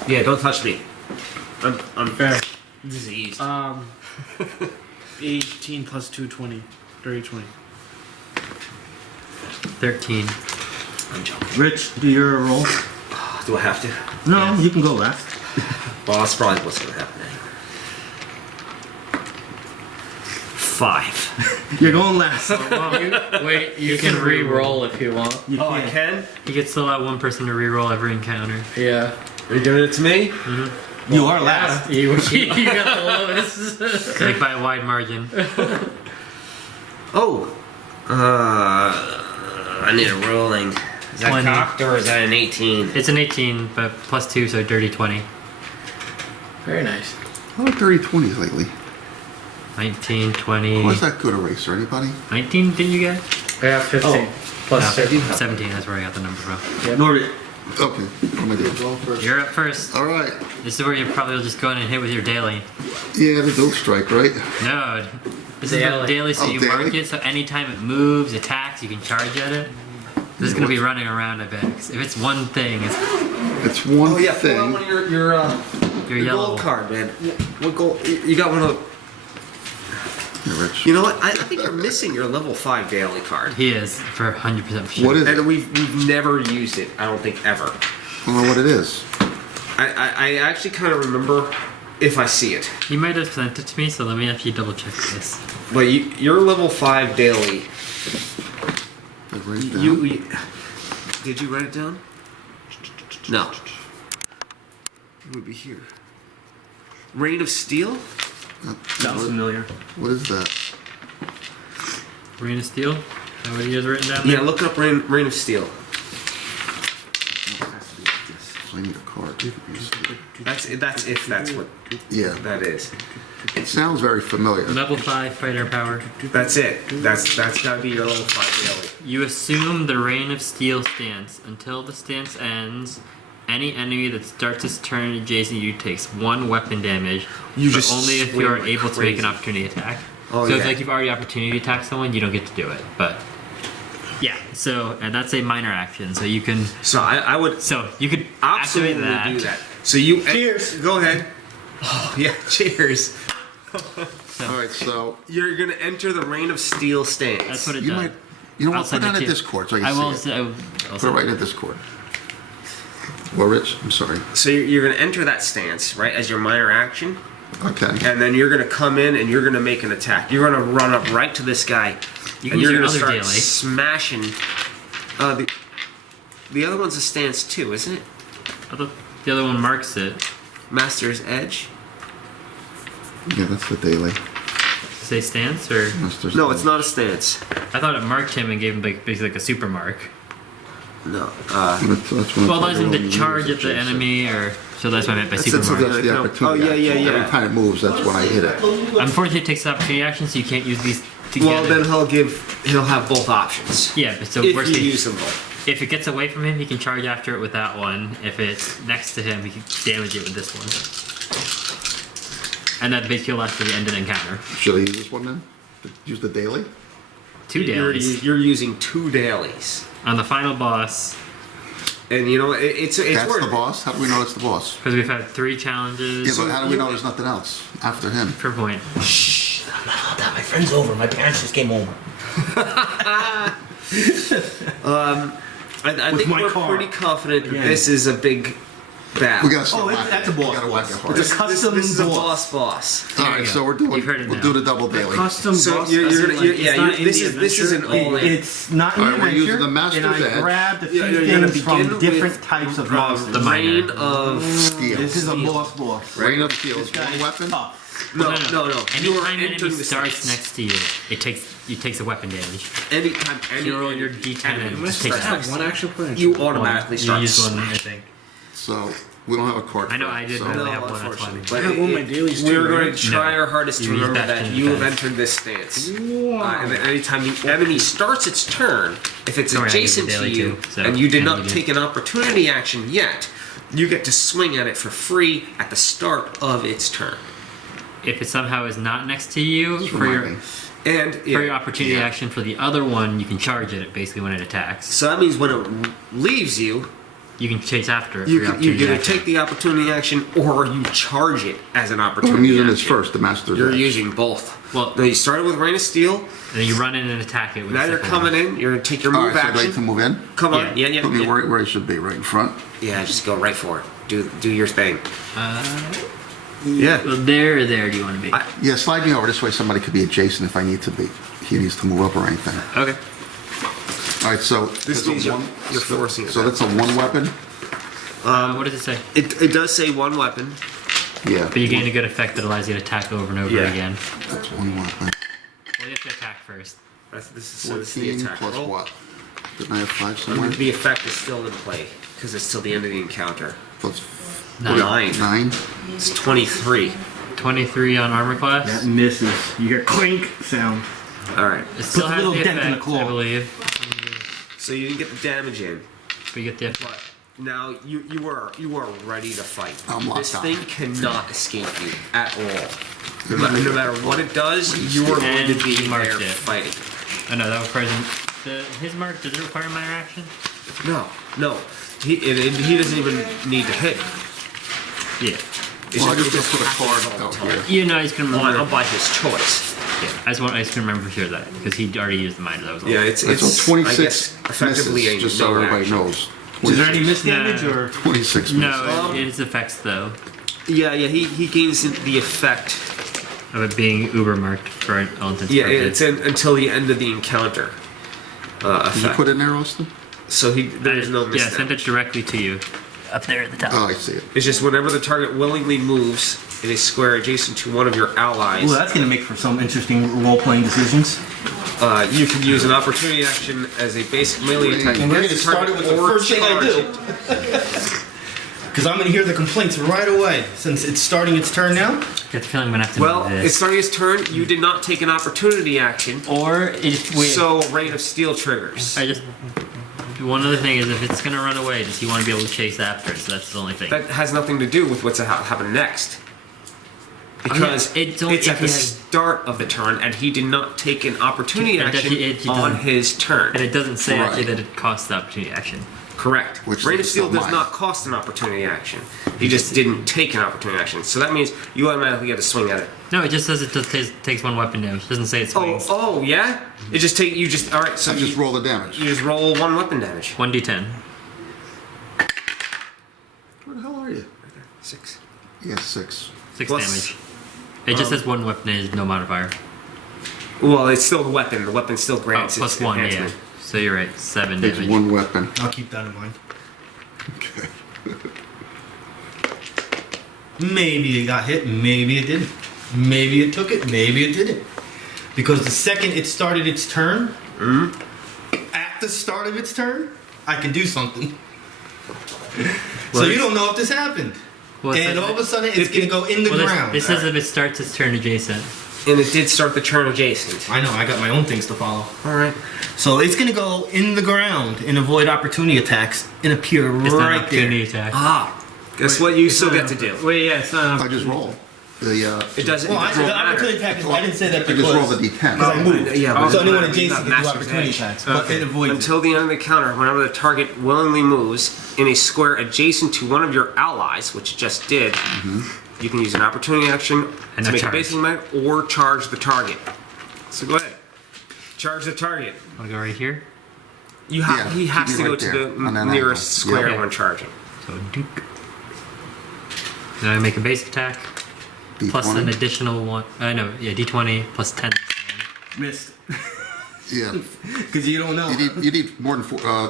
Yeah. Don't touch me. I'm Fair. diseased. 18 plus 2, 20. Dirty 20. 13. I'm joking. Rich, do your roll. Do I have to? No, Yes. you can go last. Well, that's probably what's gonna happen anyway. 5. You're going last. Wait, you can re-roll if you want. You Oh, I can. can. He gets to allow one person to reroll every encounter. Yeah. Are you giving it to me? You are last. You got the lowest. Like by a wide margin. Oh. I need a rolling. Is that 20. cocked or is that an 18? It's an 18, but +2, so dirty 20. Very nice. I like dirty 20s lately. 19, 20. Why's that good eraser? Anybody? 19, didn't you get? I got 15 plus No, 2. 17, that's where I got the number from. Norbit. Okay. What am I doing? You're up first. All right. This is where you probably will just go in and hit with your daily. Yeah, the dual strike, right? No, this is the Daily. daily, so Oh, you daily? mark it, so anytime it moves, attacks, you can charge at it. This is gonna be running around a bit. 'Cause if it's one thing, it's It's one Oh yeah, pull out thing. one of your your your yellow. gold card, man. What gold? You got one of. Here, Rich. You know what? I think you're missing your level 5 daily card. He is for 100% for sure. What is it? And we've never used it. I don't think ever. I don't know what it is. I actually kind of remember if I see it. You might have sent it to me, so let me actually double check this. But you're level 5 daily. I write it down. You did you write it down? No. It would be here. Rain of Steel? Sounds familiar. What is that? Rain of Steel? Is that what he has written down Yeah, there? look up Rain of Steel. I need a card. That's if that's what Yeah, that is. it sounds very familiar. Level 5 fighter power. That's it. That's gotta be your level 5 daily. You assume the Rain of Steel stance. Until the stance ends, any enemy that starts its turn adjacent to you takes 1 weapon damage. You but just only if you swing are like able to make an crazy. opportunity attack. Oh, so if yeah. like you've already opportunity attacked someone, you don't get to do it. But yeah, so and that's a minor action. So you can So I would you could activate absolutely that. do that. So you Cheers. Go ahead. Oh yeah, cheers. All right, so You're gonna enter the Rain of Steel stance. That's what it you does. might, you know what? I'll Put send it it on to a you. Discord so I I can will. see it. I'll Put it send right in Discord. Well, Rich, I'm sorry. So you're gonna enter that stance, right, as your minor action, Okay. and then you're gonna come in and you're gonna make an attack. You're gonna run up right to this guy, You can and use you're your gonna other start daily. smashing. The other one's a stance too, isn't it? I thought the other one marks it. Master's Edge. Yeah, that's the daily. Say stance or Master's No, it's not a stance. I thought it marked him and gave him basically like a super mark. No. That's when Well, allows him everyone to charge uses at the it, so- enemy, or so that's what I meant by That's- super that's mark. That's the No. opportunity. Oh, yeah, action. yeah. Every time it moves, that's when I hit it. Unfortunately, it takes the opportunity action, so you can't use these together. Well, then he'll have both options. Yeah, but so If worst you case, use them both. if it gets away from him, he can charge after it with that one. If it's next to him, he can damage it with this one. And that basically lasts for the end of the encounter. Should I use this one then? Use the daily? 2 dailies. You're using 2 dailies, On the final boss, and you know it's That's worth the it. boss? How do we know that's the boss? because we've had 3 challenges Yeah, but how do we you- know there's nothing else after him? per point. My friend's over. My parents just came over. I With think my we're car. pretty confident that Again. this is a big battle. We gotta start whacking. that's a boss. We gotta whack it hard. It's a custom this is a boss. boss. All There right, you so go. we're doing. You've heard it We'll now. do the double daily. Custom So boss. you're as in, gonna like, it's yeah not in this the is this is an adventure. all in. It's not in All the right, we're adventure, using the Master's and I Edge. grabbed a few Yeah, you're gonna things from begin different with, types of The monsters. minor. Reign of Steel. This is a boss. Rain of Steel This is guy one is weapon. tough. no. Anytime You're an enemy entering the starts stance. next to you, it takes a weapon damage. Anytime any You roll your D10 enemy and Am I just supposed take to have one action point? you automatically You start. use one, I think. So we don't have a card. I know, for it, I did so- really No, have one, that's unfortunately. funny. But I have one of my dailies we're too, going right? to try No. our hardest to You use remember that that in you have defense. entered this stance. Wow. And then anytime the enemy starts its turn, if it's Sorry, I adjacent used the to daily you too, so and you did can't not really do take an opportunity action yet, you get to swing at it for free at the start of its turn. If it somehow is not next to you, for Remind your me. And for your opportunity Yeah. action for the other one, you can charge it basically when it attacks. so that means when it leaves you, You can chase after it. you for your can, you opportunity either action. take the opportunity action or you charge it as an But opportunity I'm using action. this first, the Master's You're Edge. using both. Well- no, you started with Rain of Steel. And then you run in and attack it with Now the you're second coming one. in. You're gonna take your All move right, so action. ready to move in? Come on, yeah, Put me yeah. where it should be, right in front. Yeah, just go right for it. Do your thing. Yeah. Well, there or there do you want to be? Yeah, slide me over this way. Somebody could be adjacent if I need to be. He needs to move up or anything. Okay. All right, so This it's a means you're forcing it. So that's a one weapon. What does it say? It does say one weapon. Yeah, But you gain a good effect that allows you to attack over and over Yeah. again. that's one weapon. Well, you have to attack first. This is so this is the 14 attack plus roll. what? Didn't I have 5 somewhere? The effect is still in play because it's till the end of the encounter. Plus 9. 9. It's 23. 23 on armor class. That misses. You hear clink sound. All right. It still Puts a has little the dent in the effect, claw. I believe. So you didn't get the damage in, But you get the effect. but now you are ready to fight. I'm locked This on. thing cannot escape you at all. No matter what it does, you are going to And be he marked there it. fighting. Oh no, that was present. His mark, does it require minor action? No. He doesn't even need to hit. Yeah. It's Well, I just, just it put a card happens all out the time. here. You know, he's gonna remember. By his choice. Yeah, I just can remember for sure that because he already used the minor. That was all. Yeah, it's So 26 I guess, effectively misses, a just so no everybody action. knows. Is there any miss No. damage or? 26 misses. No, it's effects though Yeah, he gains the effect. of it being uber marked for all intents and Yeah, purposes. it's until the end of the encounter. Did you Effect. put in there, Austin? So there's no Yeah, miss. sent it directly to you. Up there at the top. Oh, I see it. It's just whenever the target willingly moves in a square adjacent to one of your allies, Well, that's gonna make for some interesting role-playing decisions. you can use an opportunity action as a basic melee attack. And we're against gonna start target it with the or first thing I charge do. it. Because I'm gonna hear the complaints right away, since it's starting its turn now. I get the feeling I'm gonna have to Well, do it's this. starting its turn. You did not take an opportunity action, Or if wait, so Rain of Steel triggers. I just one other thing is if it's gonna run away, does he want to be able to chase after it? So that's the only thing. That has nothing to do with what's happen next. Because Oh, yeah, it's only it's if at the he has- start of the turn, and he did not take an opportunity And action he on doesn't- his turn. And it doesn't say actually Right. that it costs the opportunity action. Correct. Which Rain of is Steel still does mine. not cost an opportunity action. You just didn't take an opportunity action. So that means you automatically get a swing at it. No, it just says it just takes 1 weapon damage. It doesn't say it swings. Oh, yeah? It just all right, so I just roll the damage. you just roll 1 weapon damage. 1d10. Where the hell are you? 6. Yeah, 6. 6 Plus- damage. It just says 1 weapon damage, no modifier. Well, it's still the weapon. The weapon still Oh, grants plus its 1, yeah. enhancement. So you're right, 7 It's damage. 1 weapon. I'll keep that in mind. Okay. Maybe it got hit, maybe it didn't. Maybe it took it, maybe it didn't. Because the second it started its turn, at the start of its turn, I can do something. So you don't know if this happened. Well, it And says all of it- a sudden it's gonna go in the ground. It says if it starts its turn adjacent. And it did start the turn adjacent. I know, I got my own things to follow. All right. So it's gonna go in the ground and avoid opportunity attacks and appear It's not an right opportunity there. attack. Ah, guess what? You still get to do. Wait, yeah, it's not. I just roll. It doesn't. Well, it doesn't the matter. opportunity attack is, I didn't say that I just roll the because d10. I moved. Yeah, but So it anyone doesn't adjacent matter. can do Master's opportunity Edge. attacks, but it avoids it. Until the end of the counter, whenever the target willingly moves in a square adjacent to one of your allies, which it just did, you can use an opportunity action And to a make a charge. basic attack or charge the target. So go ahead. Charge the target. I'll go right here. He Yeah, has keep to it go right to there, the on that nearest angle. square Yeah. when charging. So Duke. Then I make a base attack. Plus an D20. additional one. D20 plus 10. Missed. Yeah. Because you don't know. You need more than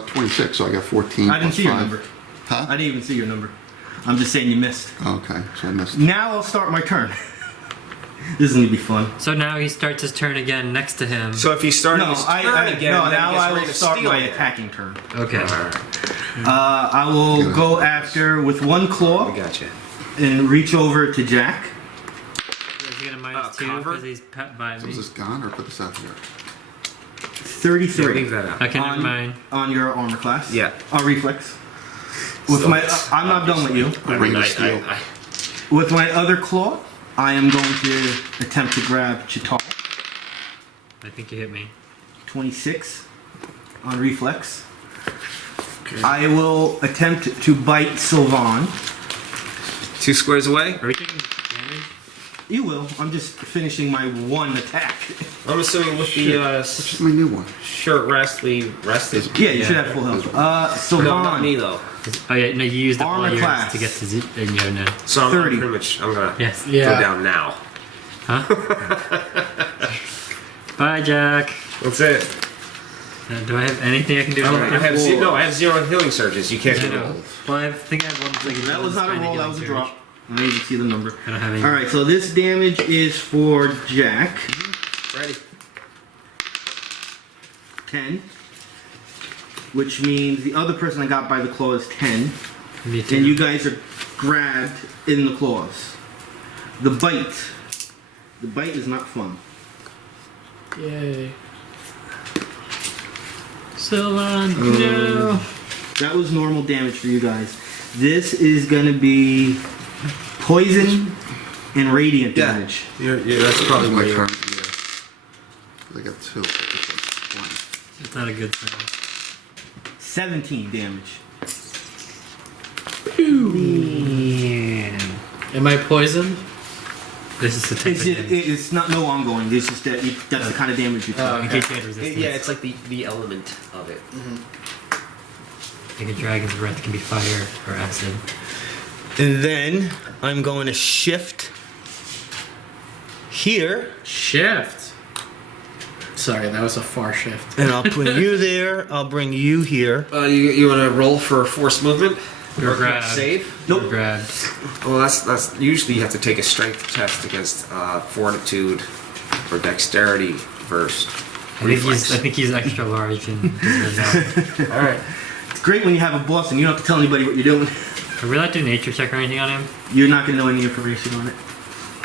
26, so I got 14 I didn't plus see your 5. number. Huh? I didn't even see your number. I'm just saying you missed. Okay, so I missed. Now I'll start my turn. This is gonna be fun. So now he starts his turn again next to him. So if he started his turn again, no. then Now he gets I will Rain of start Steel my again. attacking turn. Okay. I will go after with one claw I gotcha. and reach over to Jack. Is he gonna minus 2 cover? because he's pet by So me? is this gone or put this out here? 33 Leave that out. Okay, never mind. on your armor class. Yeah. Reflex. With my, I'm not done with you. Rain of Steel. With my other claw, I am going to attempt to grab Chit'al. I think you hit me. 26 on reflex. I will attempt to bite Sylvann. 2 squares away. Are we taking damage? You will. I'm just finishing my one attack. I'm assuming with the Which is my new one. short rest, we rested. Yeah, you should have full health. No, not me Sylvann. though. Oh yeah, no, you used up all Armor yours class. to get to no. So I'm 30. pretty much. I'm gonna Yes. Yeah. go down now. Bye, Jack. That's it. Do I have anything I can do? I have I have 0 healing surges. You can't I do know. it. Well, I think I have one thing. That was not a roll, that was a drop. I didn't even see the number. I don't have any. Alright, so this damage is for Jack. Ready. 10. Which means the other person I got by the claw is 10. Me too. And you guys are grabbed in the claws. The bite. The bite is not fun. Yay. Sylvann, no. That was normal damage for you guys. This is gonna be poison and radiant Yeah. damage. That's probably my where you're. turn. Yeah. I got 2. It's like 20. It's not a good thing. 17 damage. Am I poisoned? This is the type It's, of just, damage. it's not no ongoing. It's just that that's the kind of damage you take. In case you had resistance. Yeah, it's like the element of it. Like a dragon's breath can be fire or acid. And then I'm going to shift here, Shift. Sorry, that was a far shift. and I'll put you there. I'll bring you here. You want to roll for force movement? Or Or grab. save? Nope. Grabbed. Well, that's usually you have to take a strength test against fortitude or dexterity first. I think he's extra large and doesn't know. All right. It's great when you have a boss and you don't have to tell anybody what you're doing. Are we allowed to do nature check or anything on him? You're not gonna know any information on it.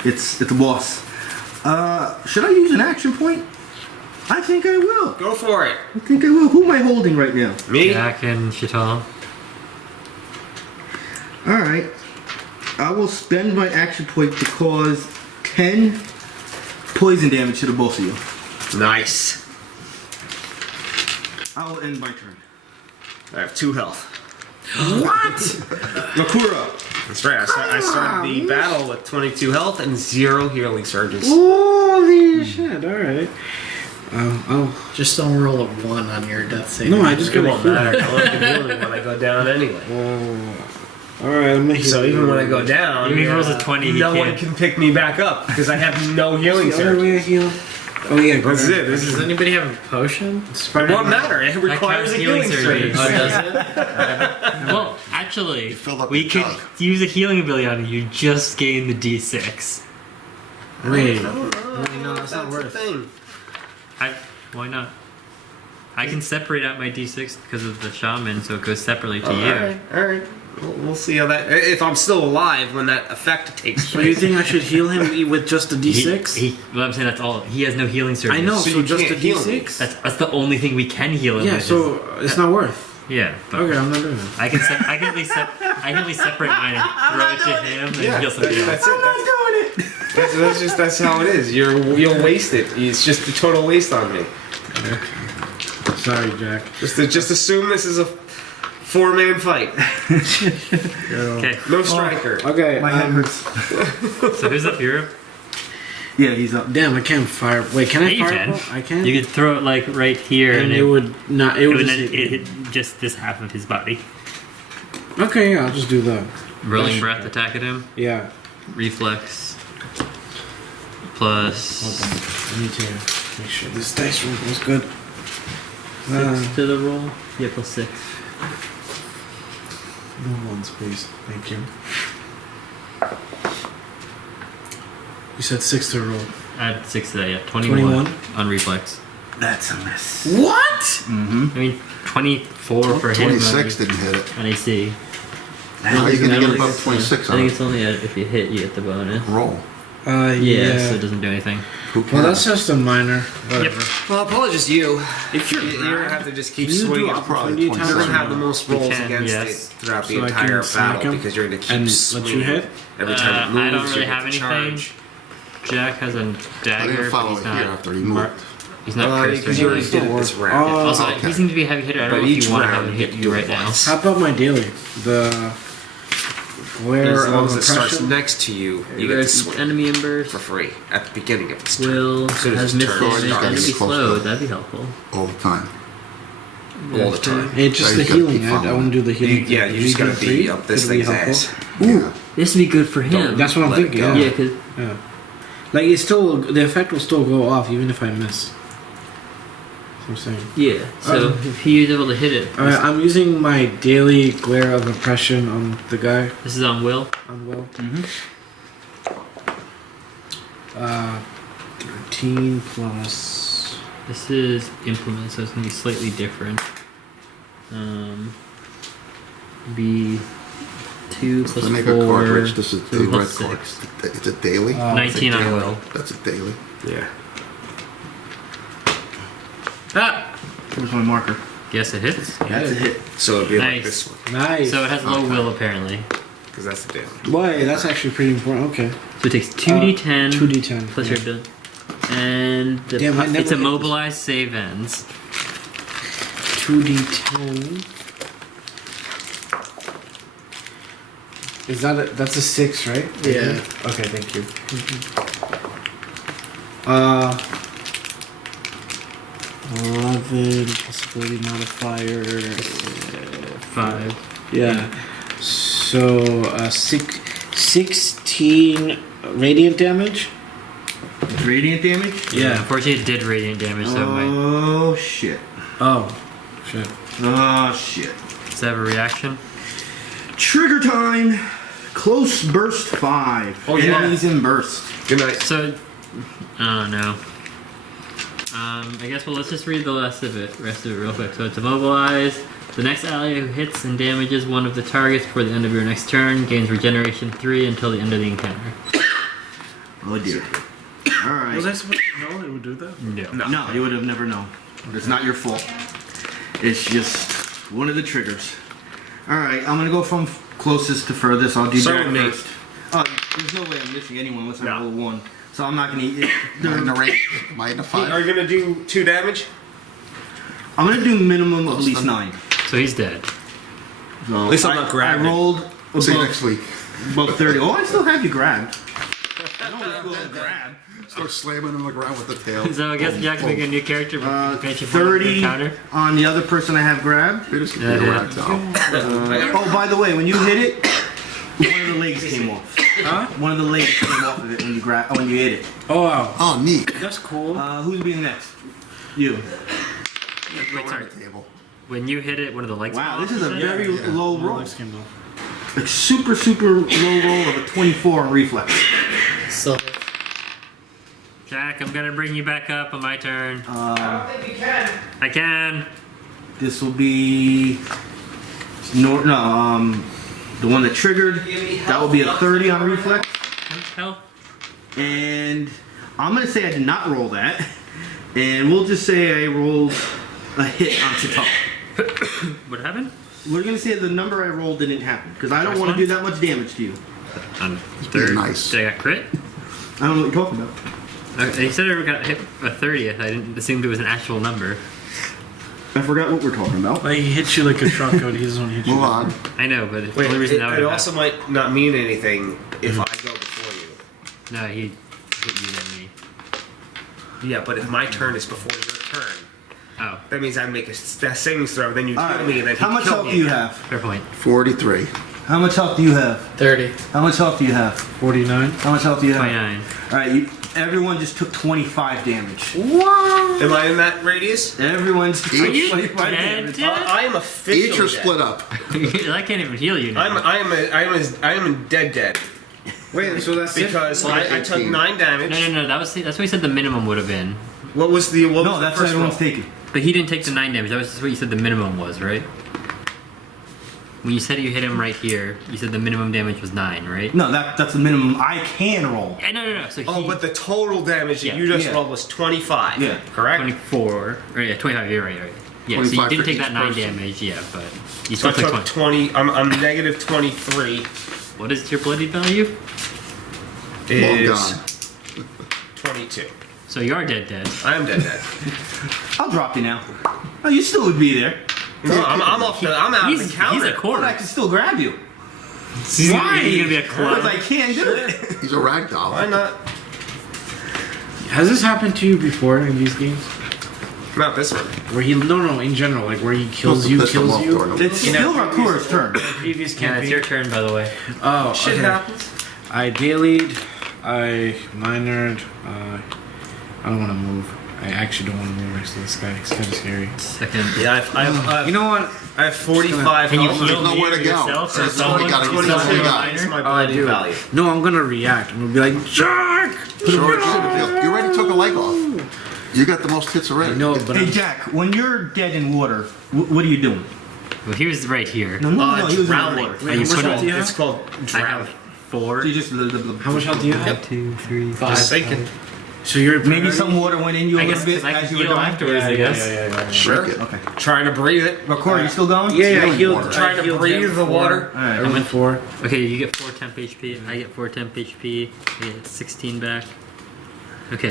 It's a boss. Should I use an action point? I think I will. Go for it. I think I will. Who am I holding right now? Me? Jack and Chit'al. Alright. I will spend my action point to cause 10 poison damage to the both of you. Nice. I will end my turn. I have 2 health. What? Rakura. That's right. I started the battle with 22 health and 0 healing surges. Holy shit! All right. Oh. Just don't roll a 1 on your death save. No, I just It got won't a matter. I won't be healing when I go down anyway. All right, I'm gonna heal. So even when I go down, Even if he rolls a 20, he no one can't. can pick me back up because I have no healing the other way I surges. heal. Oh yeah, That's it. This Does is anybody have a potion? It won't matter. It requires counts a healing healing surge. surge. Oh, does it? Well, actually, filled up we your could jug. use a healing ability on you. Just gain the D6. Wait. I don't know. Wait, no, that's not the worth. thing. Why not? I can separate out my D6 because of the shaman, so it goes separately to Oh, you. all right. We'll see how that. If I'm still alive when that effect takes So you place. think I should heal him with just a D6? Well, I'm saying that's all. He has no healing surges. I know. So So you just a can't heal me. D6? That's the only thing we can heal him Yeah. with. So it's not worth. Yeah. But Okay, I'm not doing it. I can at least separate mine and throw it to him and heal somebody else. That's it. That's how it is. You'll waste it. It's just a total waste on me. Sorry, Jack. Just assume this is a 4-man fight. Okay. No striker. Okay. My head hurts. So who's up here? Yeah, he's up. Damn, I can't fire. Wait, can I Yeah, you fireball? can. I can. You could throw it like right here, and it would not. It it would would just then hit it hit just this half of his body. Okay, yeah, I'll just do that. Rolling breath attack at him. Yeah. Reflex. Hold Plus on. I need to make sure this dice roll was good. 6 to the roll. Yeah, plus 6. No ones, please. Thank you. You said 6 to roll. Add 6 to that, yeah. 21, 21? on reflex. That's a miss. What? Mm-hmm. I mean, 24 for him 26 didn't hit it. on AC. How are you going to I get think above it's- 26 I on think it? it's only if you hit, you get the bonus. Roll. Yeah, so it doesn't do anything. Who Well, cares? that's just a minor. Whatever. Well, probably just you. If you're You're gonna have to just keep Can you do swinging. opportunity Probably attacks? You're 27. gonna have the most We rolls can, against yes. it throughout the So I can entire smack battle him because you're gonna keep and let swinging you hit? every time it moves. I don't really you have get the anything. charge. Jack has a I dagger, didn't but follow he's it not. here after he mar- moved. He's not cursed or because you already anything. did it this round. Oh, Also, okay. he seems to be a heavy hitter. I don't But know if each you want to have round him you hit get you to do right it now. once. How about my daily? The glare As long of as it starts oppression? next to you, you get to swing Enemy embers. for free at the beginning of its turn. Will As soon as has its missed turn damage starts. and be Close slowed. to it. That'd be helpful. All the time. all the time. It's just Yeah, the you gotta healing. keep I want to following. do the healing. Yeah, you just gotta be up this Could it be thing's helpful? ass. Yeah. This would be good for him. That's what I'm Let it thinking. go. Yeah. Yeah, because Yeah. Like it's still the effect will still go off even if I miss. That's what I'm saying. yeah. So if he is able to hit it, Alright, I'm using my daily glare of oppression on the guy. this is on Will. On Will. Mm-hmm. 13 plus. This is implement, so it's gonna be slightly different. Be 2 plus To make 4. a cartridge, this is so the red plus card. 6. It's a daily? 19 on daily. Will. That's a daily. Yeah. Ah! Where's my marker? Guess it hits. That's a hit. So it'd be like Nice. this one Nice. So it has low will apparently. because that's the daily. Why? That's actually pretty important. Okay. So it takes 2d10 2d10. plus yeah. your build. And the Damn, I never it's hit immobilized save ends. 2d10. Is that that's a 6, right? Yeah. Okay, thank you. 11 possibility modifier. 5. Yeah. So 16 radiant damage. Radiant damage? Yeah. Unfortunately, it did radiant damage, so it might. Oh shit. Oh, shit. Oh shit. Does that have a reaction? Trigger time. Close burst 5. Oh, yeah. Enemies in burst. Good night. So, oh no. I guess let's just read the rest of it real quick. So it's immobilized. The next ally who hits and damages one of the targets before the end of your next turn gains regeneration 3 until the end of the encounter. Oh dear. Alright. Was I supposed to know it would do that? No, you would have never known. It's not your fault. It's just one of the triggers. Alright, I'm gonna go from closest to furthest. I'll do Start Jack with me. first. Oh, there's no way I'm missing anyone unless I No. roll 1. So I'm not gonna eat it. Am I in the range? Am I in the Are 5? you gonna do 2 damage? I'm gonna do minimum of at least 9. So he's dead. So At least I'm not grabbing. I rolled See you above, next week. above 30. Oh, I still have you grabbed. I don't want to go grab. Start slamming him on the ground with the tail. So I guess Jack's making a new character. But 30 on the other person I have grabbed. They just give you a rag doll. Oh, by the way, when you hit it, one of the legs came off. Huh? One of the legs came off of it when you hit it. Oh wow. Oh, neat. That's cool. Who's being next? You. Wait, sorry. On the table. When you hit it, one of the legs. Wow, fell this is a very Yeah. low My roll. legs came off. A super low roll of a 24 on reflex. So Jack, I'm gonna bring you back up on my turn. I don't think you can. I can. This will be the one that triggered. That will be a 30 on reflex. Hell. And I'm gonna say I did not roll that. And we'll just say I rolled a hit on Chit'al. What happened? We're gonna say the number I rolled didn't happen because I don't First want to one? do that much damage to you. On Being third. nice. Did I got crit? I don't know what you're talking about. He said I got hit a 30th. I didn't assume it was an actual number. I forgot what we're talking about. Like he hits you like a truck, Cody. He doesn't want to hit you. Move on. I know, but the Wait, only reason that it would also might not mean anything if I go before you. No, he hit you than me. Yeah, but if my turn is before your turn, Oh, that means I make a savings throw, then you All kill right. me, and then How he much kill health me do you again. have? fair point. 43. How much health do you have? 30. How much health do you have? 49. How much health do you have? 29. All right, everyone just took 25 damage. Am I in that radius? Everyone's took Each? 25 Dead? damage. I am officially Each are dead. split up. I can't even heal you now. I am dead Wait, so that's because I took 18. 9 damage. No. That's what he said the minimum would have been. What was the what No, was that's the what first everyone's roll? taking. But he didn't take the 9 damage. That was just what you said the minimum was, right? When you said you hit him right here, you said the minimum damage was 9, right? No, that's the minimum I can roll. No. So he, Oh, but the total damage that Yeah. you just Yeah. rolled was 25. Yeah. Correct? 24. Or yeah, 25. You're right. Yeah, so you 25 didn't for take that each 9 person. damage, yeah, but you So I still took took 20. 20. I'm negative 23. What is your bloody value? Long Is gone. 22. So you are dead. I am dead. I'll drop you now. Oh, you still would be there. No, I'm off the. I'm out of the He's counter. a But I corpse. can still grab you. He's gonna be a Because clown. I can't do it. He's a rag doll. Why not? Has this happened to you before in these games? Not this one. Where he no in general, like where he kills Supposed to you, piss him kills off you. during the- It's still Rakura's turn. Previous Yeah, campaign. it's your turn, by the way. Oh, Shit okay. happens. I dailied. I minored. I don't want to move. I actually don't want to move next to this guy. It's kind of scary. Second. Yeah, You know what? I have 45 Can you health. heal There's nowhere me to or go. yourself or That's all someone? we gotta get. 22 That's all we got. minus my Oh, I bloody do. value. No, I'm gonna react. I'm gonna be like, Jack! Sure, it should have. You already took a leg off. You got the most hits already. I know, but Hey, I'm, Jack, when you're dead in water, what are you doing? Well, he was right here. No, he was in the drowning. water. Wait, you how much put health do you It's have? called I drowning. have 4. So you just How much health do you have? 1, 2, 3, 5. Just thinking. So you're Maybe some water went in you a I little guess bit because I as can you were heal dying. afterwards, I guess. Yeah. Sure. Drink it. Okay. Trying to breathe it. Rakura, you still going? Yeah, I Healing healed. water. Trying to healed breathe him the for- water. Alright. I went 4. Okay, you get 4 temp HP. I get 4 temp HP. I get 16 back. Okay.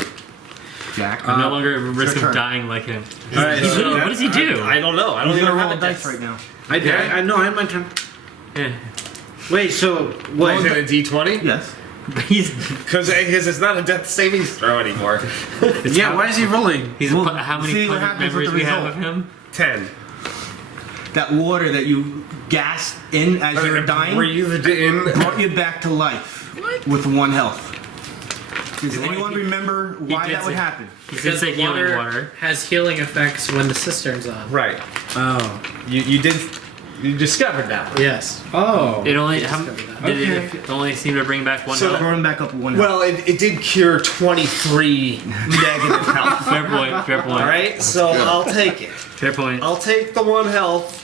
Jack. I'm no longer at your risk turn. of dying like him. Alright, He's so little. What does he do? I don't know. I don't He's even gonna have roll a dice dex right now. I know. I had my turn. Yeah. Wait, so what? Is it a D20? Yes. He's Because it's not a death savings throw anymore. Yeah, why is he rolling? he's Well, how many see what public happens with memories the we have result. of him? 10. That water that you gasped in as you were dying Breathed in. brought you back to life with 1 health. Does anyone remember why did that would say- happen? He did say healing water. has healing effects when the cistern's on. Right. Oh. You discovered that one. Yes. Oh. It only discovered that. did it only seem to bring back 1 So health. Run back up 1 health. Well, it did cure 23 negative health. Fair point. Fair point. All right, so I'll take it. Fair point. I'll take the 1 health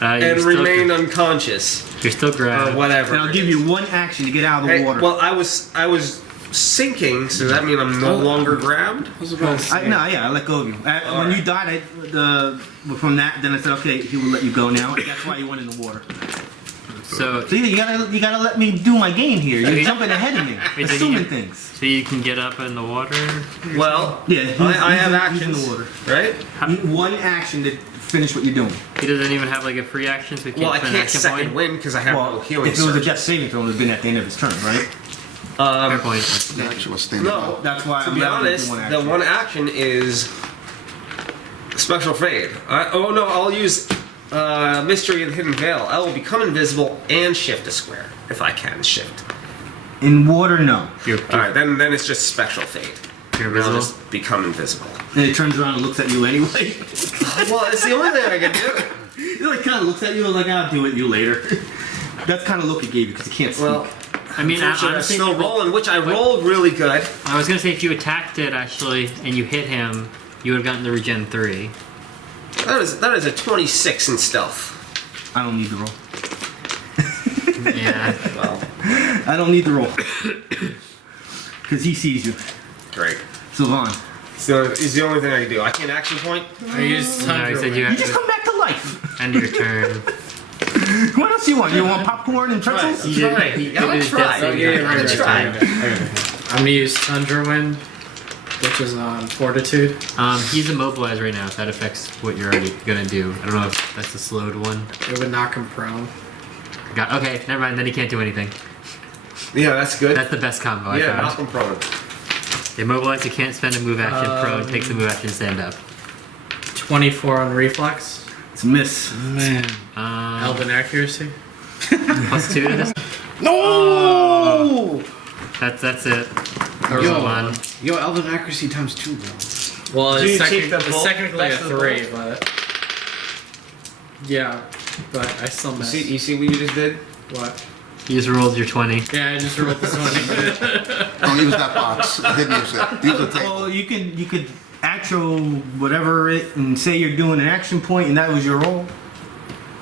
You're and still, remain unconscious You're still or grabbed. whatever. and I'll give you 1 action to get out of the Hey, water. well, I was sinking, so does that mean I'm no longer grabbed? I was about to say. I let go of you. When you died, from that, then I said, okay, he will let you go now. That's why you went in the water. So See, you gotta let me do my game here. You're Wait, jumping ahead of me, wait, so assuming you- things. so you can get up in the water. Well, Yeah, I have he's in actions, the water. right? You need 1 action to finish what you're doing. He doesn't even have like a free action, so he can't Well, I spend an can't action second point. win because I have no Well, healing if it was a surge. death saving throw, it would have been at the end of his turn, right? Fair point. The action was standing No, up. That's why to I'm be letting honest, you do one the action. one action is special fade. I'll use mystery and hidden veil. I will become invisible and shift a square if I can shift. In water, no. You're All right, then it's just special fade. You're And I'll invisible? just become invisible. And it turns around and looks at you anyway. Well, it's the only thing I can do. It like kind of looks at you like, I'll do it you later. That's kind of look it gave you because you can't speak. Well, I mean, unfortunately, I'm honestly, still rolling, which I rolled really good. I was gonna say if you attacked it actually and you hit him, you would have gotten the regen 3. That is a 26 in stealth. I don't need the roll. Yeah. Well, I don't need the roll. Because he sees you. great. Sylvann. It's the only thing I can do. I can't action point. I used No, he Tundra said you Wind. have You just to come back to life. end your turn. What else you want? You want popcorn and pretzels? Right. He did- Try. he I'm gonna did his try. death saving Yeah, throw. right, Let's right, try. right. I'm gonna use Tundra Wind, which is on Fortitude. He's immobilized right now, if that affects what you're already gonna do. I don't know if that's the slowed one. It would knock him prone. Okay, never mind, then he can't do anything. Yeah, that's good. That's the best combo I Yeah, found. knock him prone. Immobilized, you can't spend a move action. Prone takes a move action, stand up. 24 on reflex. It's a miss. Man. Elven accuracy. +2 to this. No! That's it. Yo, One. yo, Elven accuracy times 2, bro. Well, Do you it's, take the it's bolt technically a back to the 3, but yeah, but I still You miss. see what you just did? What? You just rolled your 20. Yeah, I just rolled this one. Don't use that box. I didn't use it. Use the table. Well, you could actual whatever it and say you're doing an action point and that was your roll.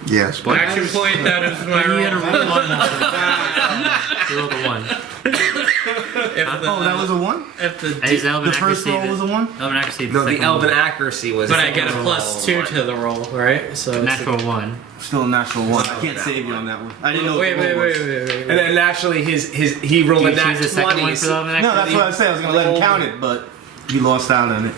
Yes, but Action point. That is my You had a roll. roll one. You rolled a 1. If the, Oh, that was a 1? if the Is Elven The first accuracy roll was a 1? Elven accuracy. No, the second elven roll. accuracy was. but the I get a second +2 roll. to the roll, right? So it's Natural 1. Still a natural 1. I can't that save you one. on that one. I didn't know Wait, what the wait, roll wait, was. wait, wait, And wait. then naturally, he rolled Do a you nat choose the second 20. one for the Elven accuracy? No, that's what I said. I was going to let him count it, but he lost out on it.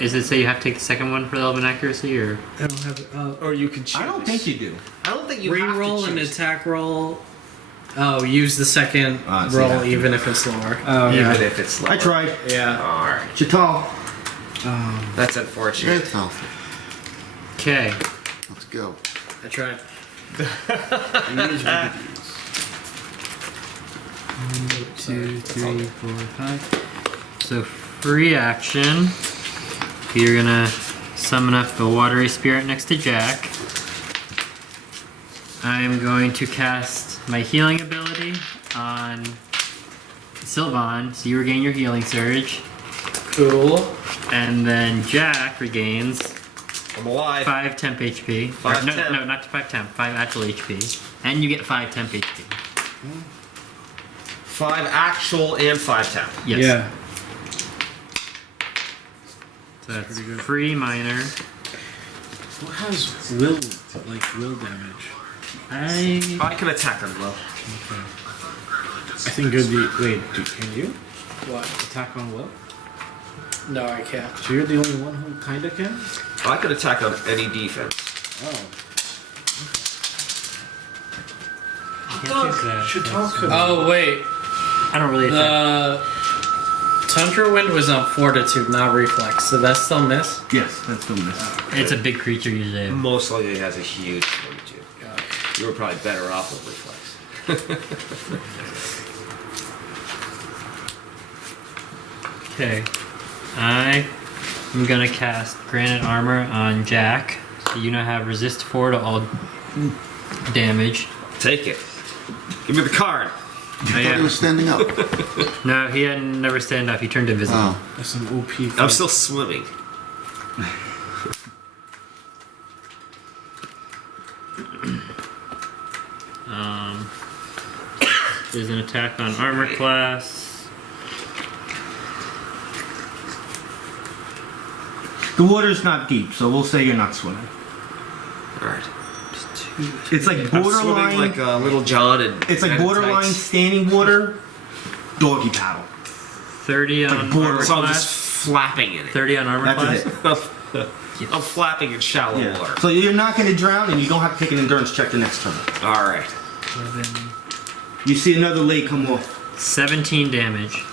Is it say you have to take the second one for the Elven accuracy, or? I don't have it. Or you can choose. I don't think you do. I don't think you have to Reroll an choose. attack roll. Oh, use the second Ah, so roll you have to. even if it's lower. Oh, Even yeah. if it's lower. I tried. Yeah. Alright. Chit'al. That's unfortunate. great health. Okay. Let's go. I tried. Two, three, 4, 5. So free action. You're gonna summon up the watery spirit next to Jack. I'm going to cast my healing ability on Sylvann, so you regain your healing surge, Cool. and then Jack regains I'm alive. 5 temp HP. Five no, temp. no, not 5 temp, 5 actual HP, and you get 5 temp HP. 5 actual and 5 temp. Yes. Yeah. So that's free minor. What has will damage? I can attack him, though. I think it'd be. Wait, can you What? attack on will? No, I can't. So you're the only one who kinda can? I can attack on any defense. Oh. Chit'al could. Oh wait, I don't really attack. the Tundra Wind was on Fortitude, not Reflex. Did that still miss? Yes, that's still miss. It's a big creature usually. Most likely it has a huge fortitude. You were probably better off with reflex. Okay. I am gonna cast Granite Armor on Jack. So you now have resist 4 to all damage. Take it. Give me the card. I thought he was standing up. No, he had never stand up. He turned invisible. Oh. That's some OP. I'm still swimming. There's an attack on armor class. The water's not deep, so we'll say you're not swimming. Alright. It's like I'm swimming borderline. like Little John and It's like Men in borderline Tights. standing water, doggy paddle. 30 on border- armor So I'm just class. flapping in it. 30 on armor That's class. it. I'm flapping in shallow Yeah. water. So you're not going to drown, and you don't have to take an endurance check the next turn. All right. 11, You see another leg come off. 17 damage.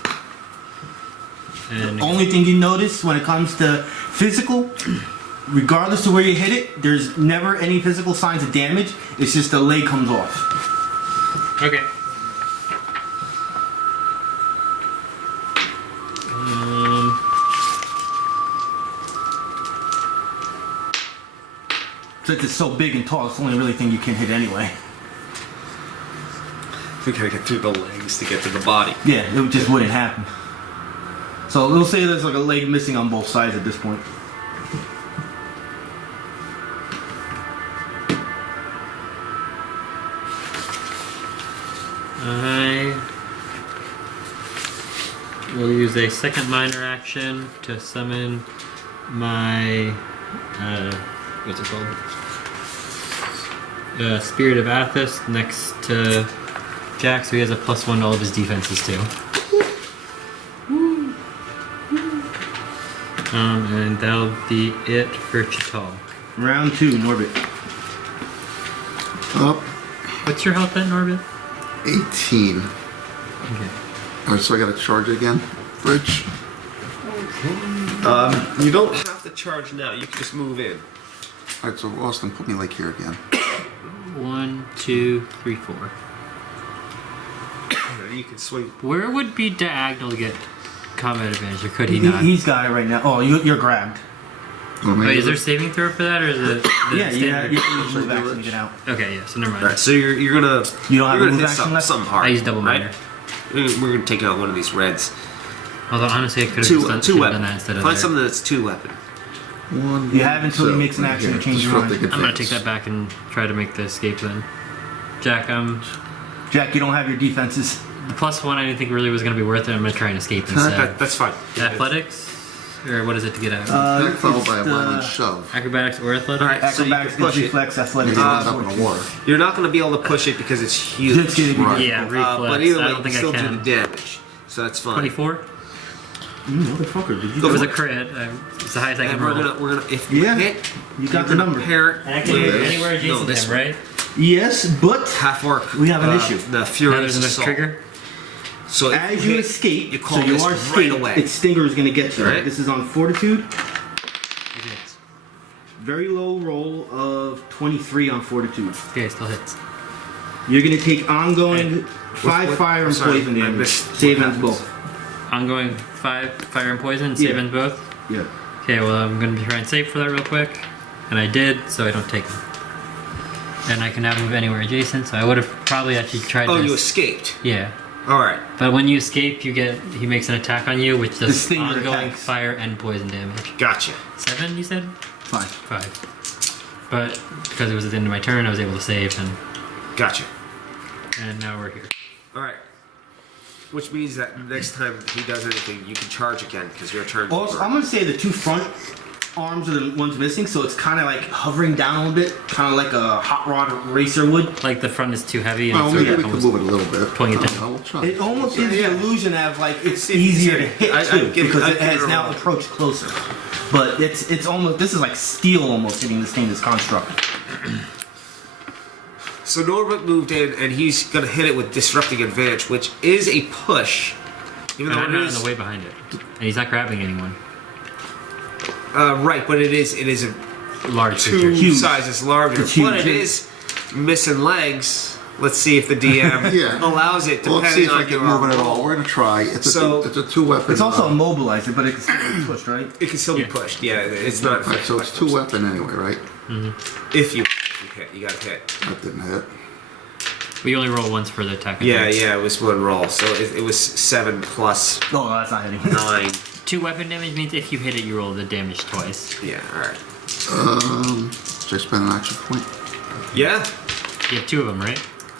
And Only thing you notice when it comes to physical, regardless of where you hit it, there's never any physical signs of damage. It's just the leg comes off. okay. Since it's so big and tall, it's the only really thing you can hit anyway. We gotta get through the legs to get to the body. Yeah, it just wouldn't happen. So we'll say there's like a leg missing on both sides at this point. I will use a second minor action to summon my what's it called? Spirit of Athos next to Jack, so he has a +1 to all of his defenses too. And that'll be it for Chit'al. Round 2, Norbit. Up What's your health at, Norbit? 18. Okay. Alright, so I gotta charge again. Bridge. You don't have to charge now. You can just move in. Alright, so Austin, put me like here again. 1, 2, 3, 4. You can swing. Where would be diagonal to get combat advantage, or could he not? He's got it right now. Oh, you're grabbed. Wait, is there a saving throw for that, or is it the Yeah, you standard? can move action to get out. Okay, yeah, so never mind. All right, so you're gonna You don't have you're a gonna move hit action something, left? something hard. I use double right? minor. We're gonna take out one of these reds. Although honestly, I could have Two done weapon. that instead of Find there. something that's 2 weapon. One, You have until he so, makes an action here, to change your disrupting mind. I'm gonna advance. take that back and try to make the escape then. Jack, Jack, you don't have your defenses. the +1 I didn't think really was gonna be worth it. I'm gonna try and escape instead. That's fine. Athletics, or what is it to get out? Attack followed it's by a the violent shove. Acrobatics or athletics? All right, so you Acrobatics, can push it. reflex, You athletics. end up in the water. You're not gonna be able to push it because it's huge. It's gonna be Right. Yeah, reflex. but either I way, don't you think can still I do can. the damage. So that's fine. 24. Motherfucker, did you Go It was for a it. crit. It's the highest I can And roll. we're gonna if you Yeah, hit, you got you're the gonna number. pair it And I can hit with anywhere adjacent this to him, one. right? Yes, but Half-Orc. We have an issue. The Now Fury there's a trigger. So if as you hit, escape, you call so you this are right escaped, away. its stinger is going to get you. Right. This is on Fortitude. It hits. Very low roll of 23 on Fortitude. Okay, still hits. You're going to take ongoing 5 what- fire and sorry, poison I damage. missed what Save ends happens. both. I'm going 5 fire and poison, Yeah. save ends both. Yeah. Okay, well I'm gonna try and save for that real quick, and I did, so I don't take them. And I can now move anywhere adjacent, so I would have probably actually tried Oh, this. you escaped. Yeah, All right. but when you escape, he makes an attack on you, which The does stinger ongoing attacks. fire and poison damage. Gotcha. 7, you said? 5. 5. But because it was at the end of my turn, I was able to save, Gotcha. and now we're here. All right. Which means that next time he does anything, you can charge again because your turn. Also, I'm going to say the 2 front arms are the ones missing, so it's kind of like hovering down a little bit, kind of like a hot rod racer would. Like the front is too heavy, and Well, it's maybe like we could almost move it a little bit. pulling it I don't down. know, we'll try. It almost gives Yeah. the illusion of like it's See if easier you to see hit it. I'd too give- because I'd it give has it a now roll. approached closer. But it's almost this is like steel almost hitting this thing, this construct. So Norbit moved in, and he's gonna hit it with disrupting advantage, which is a push. Even And though I'm it not in is the way behind it, and he's not grabbing anyone. right, but it is a Large 2 creature. Huge. sizes larger. It's huge. But it is missing legs. Let's see if the DM Yeah. allows it. Well, let's see Depending if I on can your move it at all. roll. We're gonna try. It's So- a 2-weapon. It's also immobilized, but it can still be pushed, right? It can still be Yeah. pushed. Yeah, it's not. Alright, so it's 2-weapon anyway, right? If you hit, you got to hit. That didn't hit. We only roll once for the attack. Yeah, attacks. yeah, it was 1 roll, so it was 7 plus Oh, that's not hitting. 9. 2 weapon damage means if you hit it, you roll the damage twice. Yeah, all right. Should I spend an action point? Yeah. You have 2 of them, right?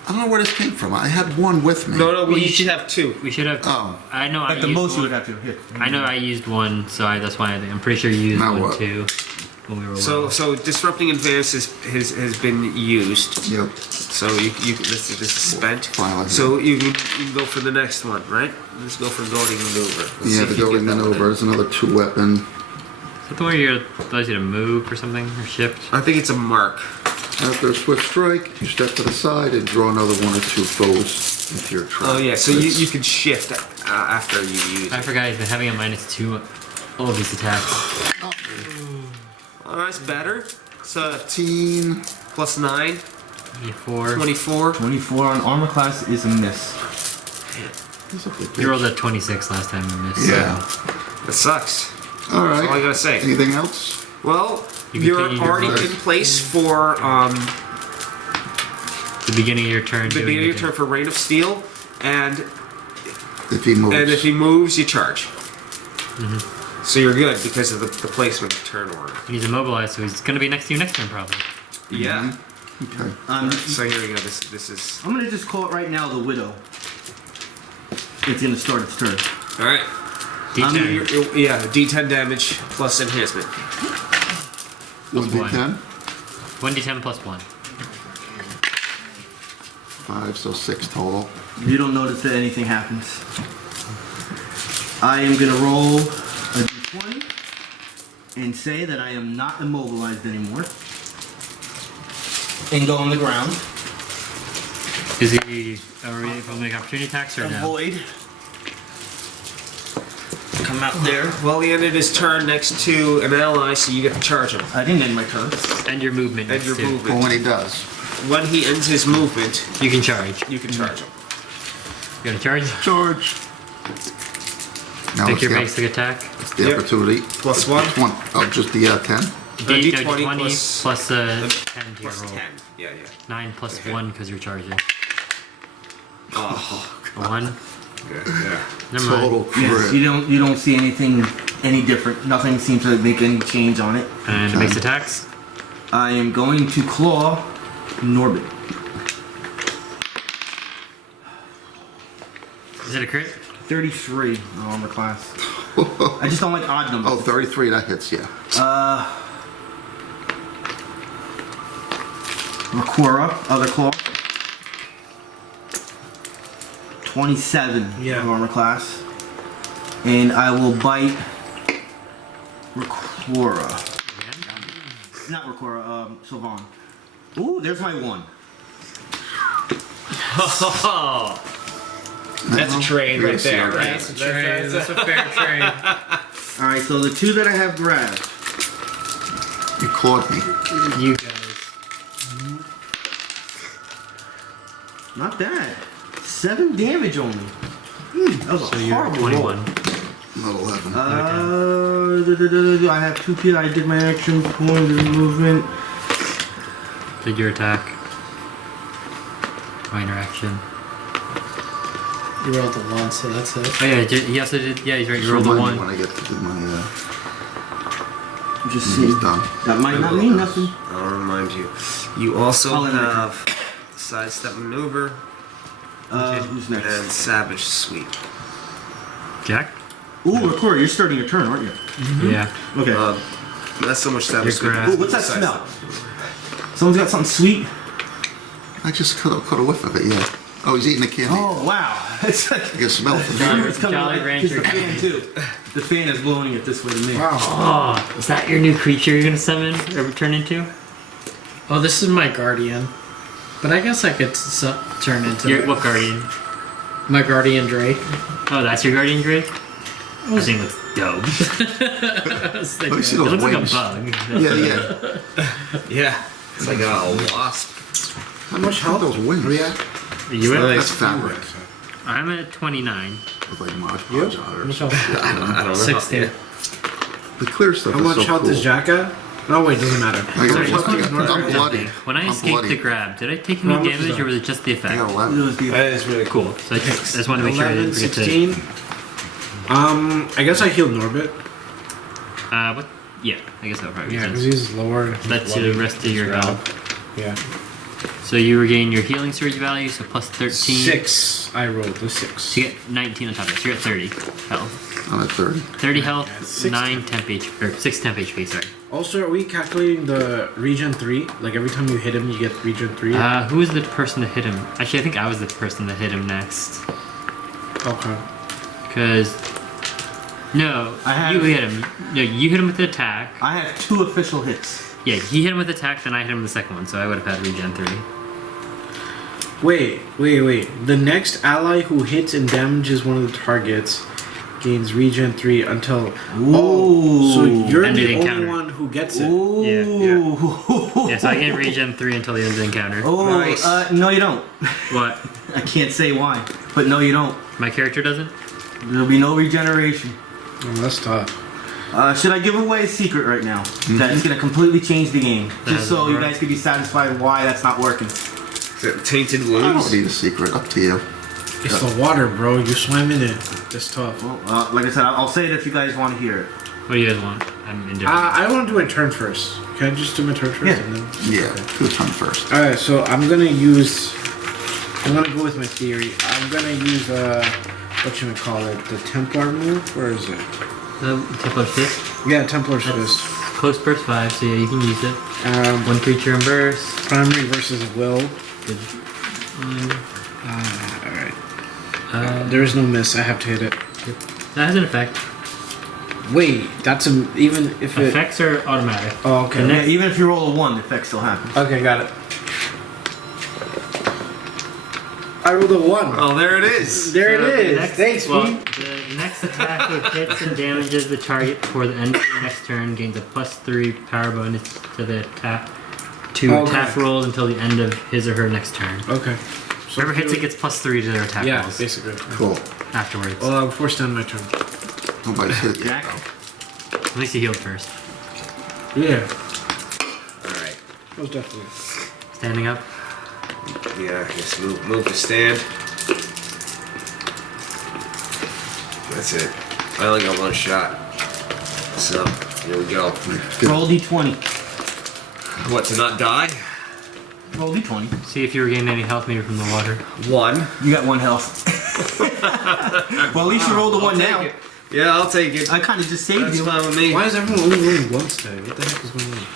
I don't know where this came from. I had 1 with me. No, we Well, you each should- have 2. We should have. Oh. I know. At I the used most you one. would have to hit. I know I used 1, so that's why I'm pretty sure you used Now 1 what? too when we were. So disrupting advance has been used. Yep. So this is spent. Fine. So you can go for the next one, right? Let's go for goading maneuver. Let's see Yeah, if the you goading get that one maneuver in. is another 2-weapon. that the one where allows you to move or something or shift? I think it's a mark. After a swift strike, you step to the side and draw another 1 or 2 foes into your trap. Oh yeah, so you can shift after you use I it. forgot he's been having a -2 all of these attacks. Oh, that's better. So 15. plus 9, 24. 24. 24 on armor class is a miss. He's a big You rolled bitch. a 26 last time you missed. Yeah. That sucks. All right. That's all I gotta say. Anything else? Well, You can you're change your already voice. in place for The beginning of your turn. the doing beginning of your the- turn for Rain of Steel, and If he moves. if he moves, you charge. So you're good because of the placement of turn order. He's immobilized, so he's gonna be next to you next turn probably. Yeah. Okay. So here we go. This is I'm gonna just call it right now the Widow. It's gonna start its turn. all right. D10 Yeah, D10 damage plus enhancement. plus 1d10. 1d10 plus 1. 5, so 6 total. You don't notice that anything happens. I am gonna roll a d20 and say that I am not immobilized anymore. And go on the ground. Is he already able to make opportunity attacks or no? Avoid. Come out there. Well, he ended his turn next to an ally, so you get to charge him. I didn't end my turn. And your movement. And your too. Well, movement. when he does. When he ends his movement, You can charge. you can charge him. You gonna charge? Charge. Now Take it's your the, basic attack. it's the Yep. opportunity. Plus 1. Oh, just the 10? D20 D20 plus, plus- 10 to your Plus roll. 10. Yeah. 9 plus Okay. 1 because you're charging. Oh, A 1? good. Yeah. Never mind. Total Yes, crit. you don't see anything any different. Nothing seems to make any change on it. And the base attacks? I am going to claw Norbit. Is it a crit? 33 on armor class. I just don't like odd numbers. Oh, 33, that hits, yeah. Rakura, other claw. 27 Yeah. on armor class. And I will bite Rakura. Not Rakura, Sylvann. Ooh, there's my 1. That's a trade You're right gonna there, see right? That's a trade. That's a fair trade. Alright, so the 2 that I have grabbed. You caught me. You guys. Not bad. 7 damage only. That was So a you're horrible 21. Not 11. I have 2 people. I did my action, point of movement. Did your attack. Minor action. You rolled the 1, so that's it. Oh yeah, he also did. Yeah, he's right. You So rolled the remind me 1. when I get to do my, Just see. he's done. That might not mean nothing. I'll remind you. You also I'll enter. have sidestep maneuver Who's and next? savage sweep. Jack? Ooh, Rakura, you're starting your turn, aren't you? Yeah. Okay. Not so much savage Your sweep. grasp. Ooh, what's that Sidestep. smell? Someone's got something sweet. I just caught a whiff of it, yeah. Oh, he's eating the candy. Oh wow! It's like You can smell it. it's coming Jolly right Rancher the fan too. The fan is blowing it this way to me. Oh, is that your new creature you're gonna summon or turn into? Oh, this is my guardian. But I guess I could turn into What guardian? my guardian Drake. Oh, that's your guardian Drake? That thing looks dope. I was Oh, thinking- you see It those looks like a wings? bug. Yeah, yeah. Yeah. It's like a wasp. How much health those wings? Are you at? That's fabric. I'm at 29. With like Mod Podge on it or something. I don't know. 16. The clear stuff How is much so health cool. is Jack at? No, wait, doesn't matter. I got Sorry, lucky. just I'm bloody. When I I'm escaped bloody. the grab, did I take any How much is damage that? or was it just the I effect? got It 11. was the- That is really cool. Cool. So I just wanted to make sure I 11, didn't forget 16. I guess I healed Norbit. to. What? Yeah, I guess that would probably Yeah, make because sense. he's lower. That's the rest of your health. Yeah. So you regain your healing surge value, so plus 13. 6. I rolled the 6. So you get 19 on top of it. So you're at 30 health. I'm at 30. 30 health, 6 9 temp HP, or 6 temp HP, sorry. Also, are we calculating the regen 3? Like every time you hit him, you get regen 3? Who was the person that hit him? Actually, I think I was the person that hit him next. Okay. Because No, I have- you hit him. No, you hit him with the attack. I have 2 official hits. Yeah, he hit him with the attack, then I hit him with the second one, so I would have had regen 3. Wait. The next ally who hits and damages one of the targets gains regen 3 until. Oh, so you're End the of the only encounter. one who gets it. Ooh. Yeah, so I get regen 3 until the end of the encounter. Oh, Nice. no, you don't. What? I can't say why, but no, you don't. My character doesn't? There'll be no regeneration. Oh, that's tough. Should I give away a secret right now? That it's gonna completely change the game, just so you guys can be satisfied why that's not working. Is it tainted I don't wounds? need a secret. Up to you. It's the water, bro. You swam in it. It's tough. Well, like I said, I'll say it if you guys want to hear it. What do you guys want? I'm indifferent. I want to do my turn first. Can I just do my turn first? Yeah. And then... Yeah, do a turn first. Alright, so I'm gonna go with my theory. I'm gonna use what you would call it, the Templar move. Where is it? Templar's Fist? Yeah, Templar's Fist. Close burst 5, so yeah, you can use it. One creature in burst. Primary versus will. Good. Alright. There is no miss. I have to hit it. That has an effect. Wait, that's even if it. Effects are automatic. Oh, okay. The Yeah, next- even if you roll a 1, the effect still happens. Okay, got it. I rolled a 1. Oh, there it is. There So it the is. next- Thanks, well, Pete. the next attack which hits and damages the target before the end of the next turn gains a +3 power bonus to the attack attack rolls until the end of his or her next turn. Okay. So Whoever hits it gets +3 to their attack Yeah, rolls basically. Cool. afterwards. Well, I'm forced down my turn. Nobody's hit it yet, Jack? though. At least he healed first. Yeah. Alright. Most definitely. Standing up. Yeah, I guess move to stand. That's it. I only got 1 shot. So, here we go. Roll d20. What, to not die? Roll d20. See if you regain any health maybe from the water. 1. You got 1 health. Well, at least you rolled a 1 now. Take it. Yeah, I'll take it. I kind of just saved That's you. fine with me. Why is everyone only rolling once today? What the heck is going on?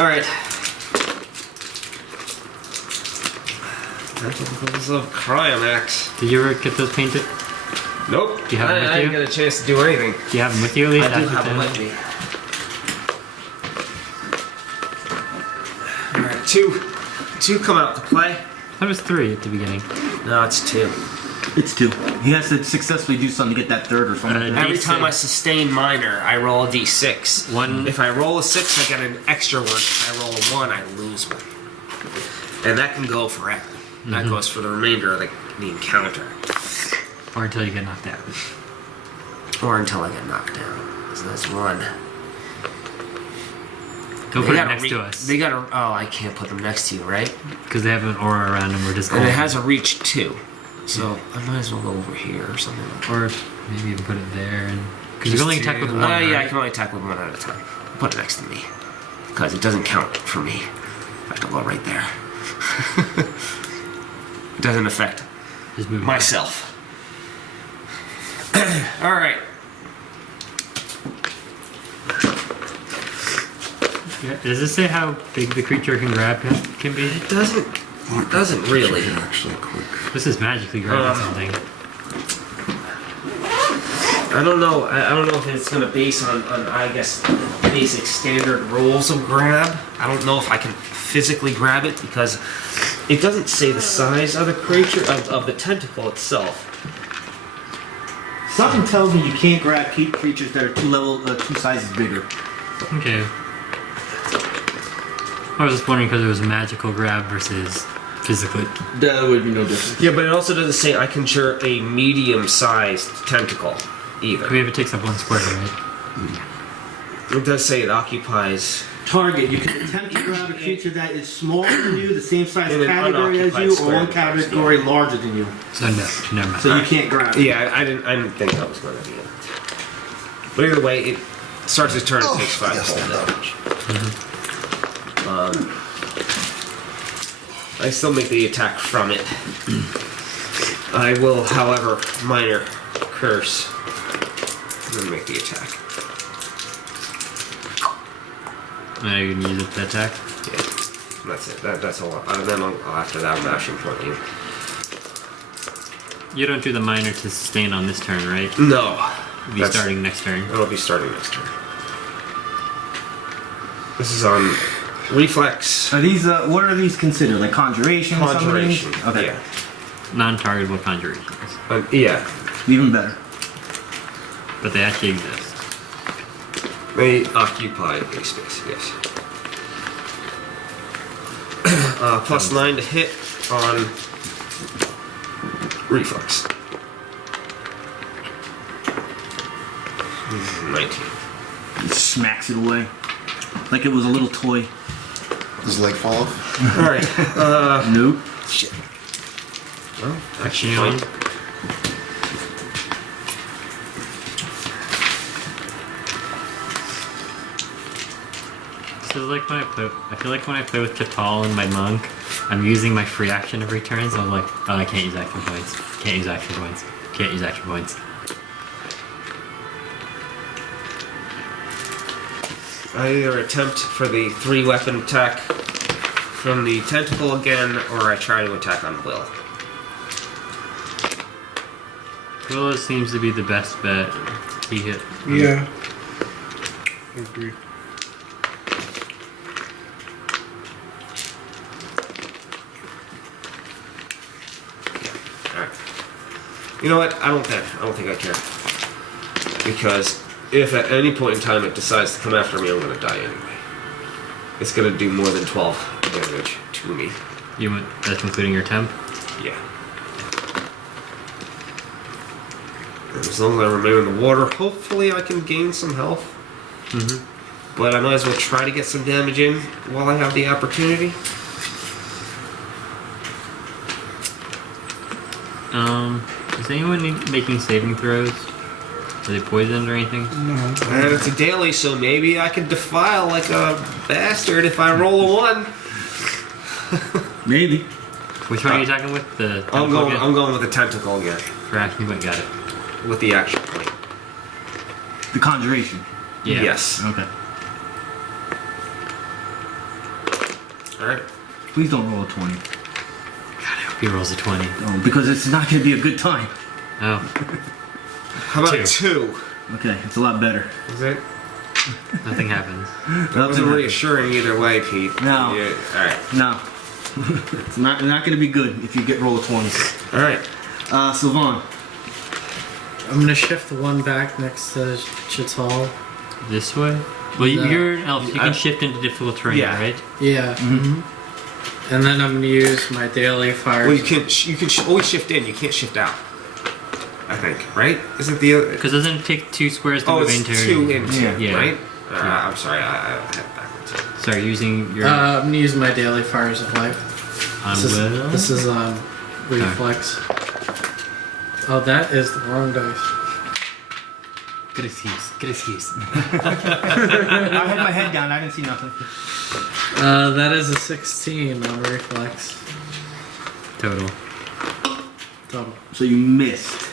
Alright. That's a Cryomax. Did you ever get those painted? Nope. Do you have it with I didn't you? get a chance to do anything. Do you have them with you at least? I do after have them today? with me. Alright, two come out to play. I thought it was 3 at the beginning. No, it's 2. It's 2. He has to successfully do something to get that 3rd or something. Every D6. time I sustain minor, I roll a d6. One- If I roll a 6, I get an extra 1. If I roll a 1, I lose 1. And that can go forever. That goes for the remainder of the encounter. Or until you get knocked out. Or until I get knocked down. So that's 1. Go They put it gotta next to us. They gotta. Oh, I can't put them next to you, right? Because they have an aura around them. We're just And it has a reach 2. So I might as well go over here or something like that. Or maybe even put it there. And because you can only attack with 1. Yeah, I right? can only attack with 1 at a time. Put it next to me. Because it doesn't count for me. I have to go right there. It doesn't affect Just move it. myself. Alright. Yeah, does this say how big the creature can grab can be? It doesn't really. Actually, quick. This is magically grabbing something. I don't know. I don't know if it's going to base on, I guess, basic standard rules of grab. I don't know if I can physically grab it because it doesn't say the size of the creature, of the tentacle itself. Something tells me you can't grab creatures that are 2 sizes bigger. Okay. I was just wondering because it was a magical grab versus physically. That would be no different. Yeah, but it also doesn't say I can share a medium-sized tentacle either. I mean, if it takes up 1 square, right? It does say it occupies. Target. You can attempt to grab a creature that is smaller than you, the same size In an category as unoccupied you, or square. 1 category larger than you. So no, never mind. So you can't grab it. Yeah, I didn't think that was going to be it. But either way, it starts its turn and takes 5 yes, cold that damage. I still make the attack from it. I will, however, minor curse. And then make the attack. Now you can use it to attack. Yeah, that's it. That's all. Then after that, I'm mashing point you. You don't do the minor to sustain on this turn, right? No. It'll be starting next turn. It'll be starting next turn. This is on reflex. Are these, what are these considered? Like conjuration? Conjuration. Summoning? Okay. Yeah. Non-targetable conjurations. Yeah. Even better. But they actually exist. They occupy a space, yes. +9 to hit on reflex. 19. He smacks it away. Like it was a little toy. Does his leg fall off? Alright. Nope. Shit. Well, action Shield. point. So like when I feel like when I play with Chit'al and my monk, I'm using my free action every turn, so I'm like, oh, I can't use action points. Can't use action points. Can't use action points. I either attempt for the 3-weapon attack from the tentacle again, or I try to attack on will. Willow seems to be the best bet. He hit. Yeah. I agree. Alright. You know what? I don't think I care. Because if at any point in time it decides to come after me, I'm gonna die anyway. It's gonna do more than 12 damage to me. That's including your temp. Yeah. And as long as I remain in the water, hopefully I can gain some health. Mm-hmm. But I might as well try to get some damage in while I have the opportunity. Is anyone making saving throws? Are they poisoned or anything? No. And it's a daily, so maybe I can defile like a bastard if I roll a 1. Maybe. Which one are you talking with? The I'm tentacle going. again? I'm going with the tentacle again, For action point, got it. with the action point. The conjuration. Yeah. Yes. Okay. All right. Please don't roll a 20. God, I hope he rolls a 20. Oh, because it's not going to be a good time. Oh. How about 2? Okay, it's a lot better. Is it? Nothing happens. That wasn't reassuring either way, Pete. No. Yeah, all right. No. It's not going to be good if you get roll a 20. All right. Sylvann. I'm gonna shift the one back next to Chit'al. This way? Well, No. you're an elf. You can shift into difficult terrain, Yeah. right? Yeah. Mm-hmm. And then I'm gonna use my daily fire. Well, you can always shift in. You can't shift out. I think, right? Isn't the other? Because doesn't it take 2 squares to Oh, move it's into? 2 into, Yeah. right? Yeah. I'm sorry, I had it backwards. Sorry, using your. I'm gonna use my daily fires of life. This is reflex. Oh, that is the wrong dice. Good excuse. Good excuse. I had my head down. I didn't see nothing. That is a 16 on reflex. Total. Total. So you missed.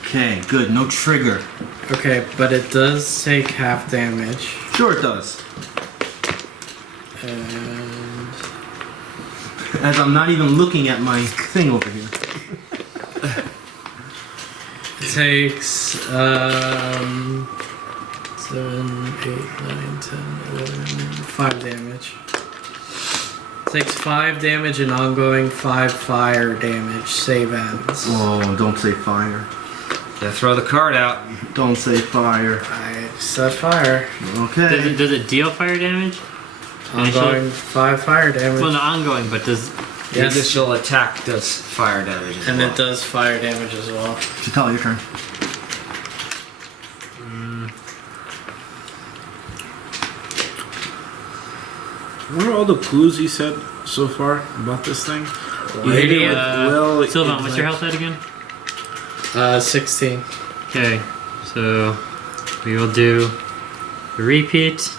Okay, good. No trigger. Okay, but it does take half damage. Sure it does. And As I'm not even looking at my thing over here. it takes 7, 8, 9, 10, 11, 5 damage. It takes 5 damage and ongoing 5 fire damage. Save ends. Oh, don't say fire. Yeah, throw the card out. Don't say fire. I said fire. Okay. Does it deal fire damage? Ongoing 5 fire damage. Well, not ongoing, but does. The Yes. initial attack does fire damage as And well. it does fire damage as well. Chit'al, your turn. What are all the clues you said so far about this thing? Lady, You hit it with will, Sylvann, what's your intellect. health at again? 16. Okay, so we will do the repeat.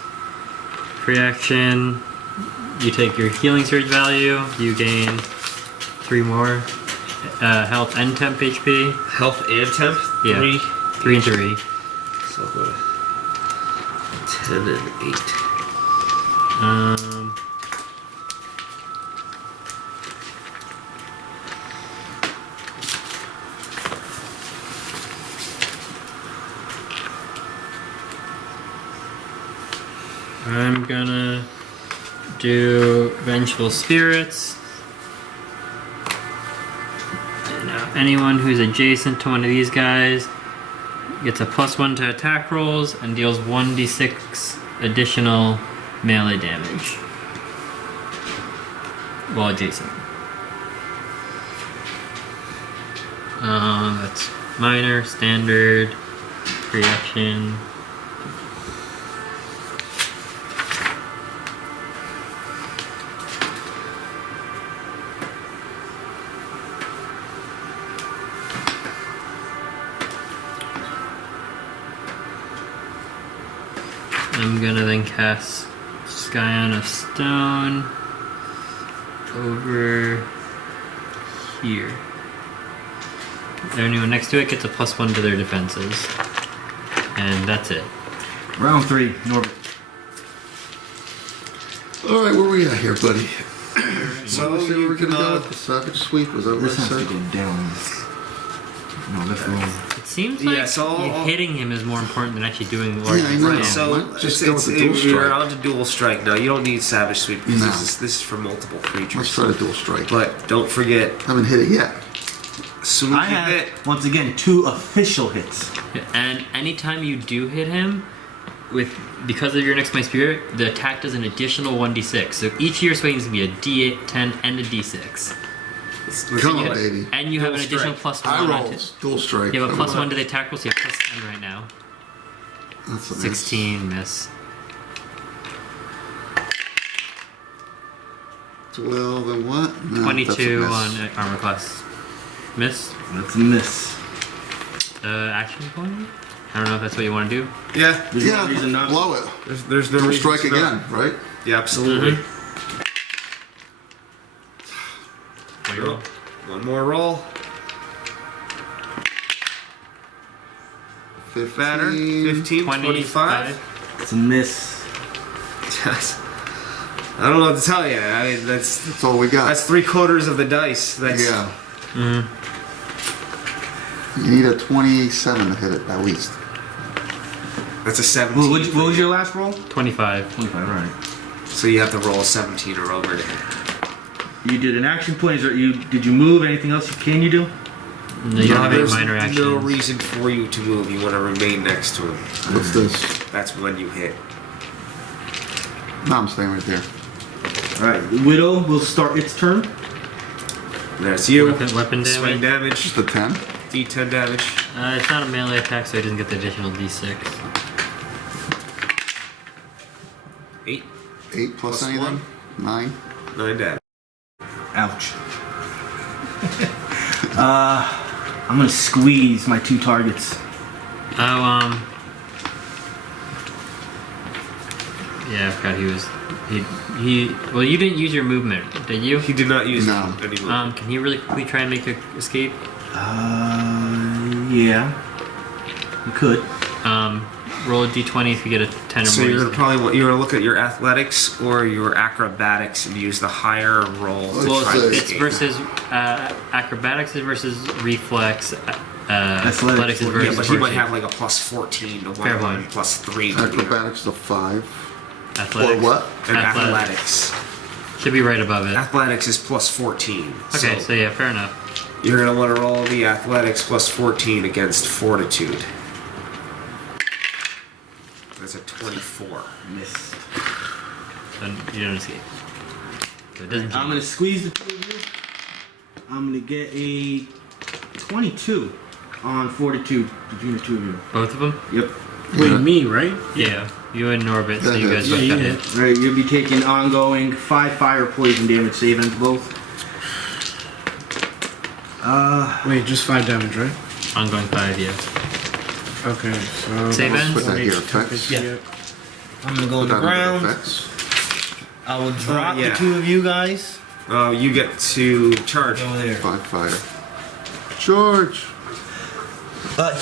Reaction. You take your healing surge value. You gain 3 more health and temp HP. Health and temp? Yeah. 3. 3 and 3. So I'll go to 10 and 8. I'm gonna do Vengeful Spirits. Now, anyone who's adjacent to one of these guys gets a +1 to attack rolls and deals 1d6 additional melee damage while adjacent. That's minor, standard, reaction. I'm gonna then cast Scion of Stone over here. Anyone next to it gets a +1 to their defenses. And that's it. Round 3, Norbit. All right, where we at here, buddy? So What was it we you were can, gonna go with the Savage Sweep? Was that what I This has to said? go down. No, let's go. It seems Yeah, like so I'll- hitting him is more important than actually doing large Yeah, I know. damage. So Might just go with the dual you're strike. on to dual strike now. You don't need savage sweep because No. this is for multiple creatures. Let's try to dual strike. But don't forget, Haven't hit it yet. as soon I as you have, hit, once again, 2 official hits. And anytime you do hit him, because of your next my spirit, the attack does an additional 1d6. So each of your swings can be a d8, 10, and a d6. Come you- on, baby. And you have an Dual additional strike. +1 I on rolls. Dual strike. You have a Come on. +1 to the attack roll, so you have +10 right now. That's a miss. 16 miss. 12 and what? No, 22 that's a on miss. armor class. Miss. That's a miss. Action point? I don't know if that's what you want to do. yeah, There's Yeah, no reason not. blow it. there's no Dual reason strike to not. again, right? Yeah, absolutely. What do you roll? One more roll. 15. Batter. 15, 25. It's a miss. Yes. I don't know what to tell you. I mean, that's That's all we got. 3/4 of the dice. That's Yeah. You need a 27 to hit it, at least. That's a 17. What was your last roll? 25. 25, right. So you have to roll a 17 or over to hit. You did an action point. Did you move? Anything else can you do? No, you don't have any There's minor actions. no reason for you to move. You want to remain next to him. What's this? That's when you hit. No, I'm staying right there. Alright, the Widow will start its turn. There's you. Weapon Swing damage. damage. Just a 10? D10 damage. It's not a melee attack, so he doesn't get the additional d6. 8. 8 plus Plus anything? 1. 9? 9 damage. Ouch. I'm gonna squeeze my 2 targets. Oh, yeah, I forgot he was. Well, you didn't use your movement, did you? He did not use No. any move. Can you really quickly try and make an escape? Yeah. You could. Roll a d20 if you get a 10 or So more. you're gonna probably you're gonna look at your athletics or your acrobatics and use the higher roll. to Well, try it's to It's escape. versus acrobatics is versus reflex. Athletics is Yeah, versus. Yeah, but he might fortitude. have like a +14 to Fair one line, point. +3 to the Acrobatics of 5. Athletics. Or what? and Athletics. athletics. Should be right above it. Athletics is +14. Okay, so yeah, fair enough. you're gonna want to roll the athletics +14 against fortitude. That's a 24. Missed. So you don't escape. So it doesn't. I'm gonna squeeze the 2 of you. I'm gonna get a 22 on fortitude between the 2 of you. Both of them? Yep. Wait, Yeah. me, right? Yeah. You and Norbit, so you guys Yeah, both you got did. hit. Alright, you'll be taking ongoing 5 fire poison damage save ends both. Wait, just 5 damage, right? Ongoing 5, yeah. Okay, so. Save that was ends? Put that 1 here, HP effects. temperature, Yeah. I'm gonna go on Put the that under ground. effects. I will drop yeah. the 2 of you guys. You get to charge. Over there. 5 fire. George!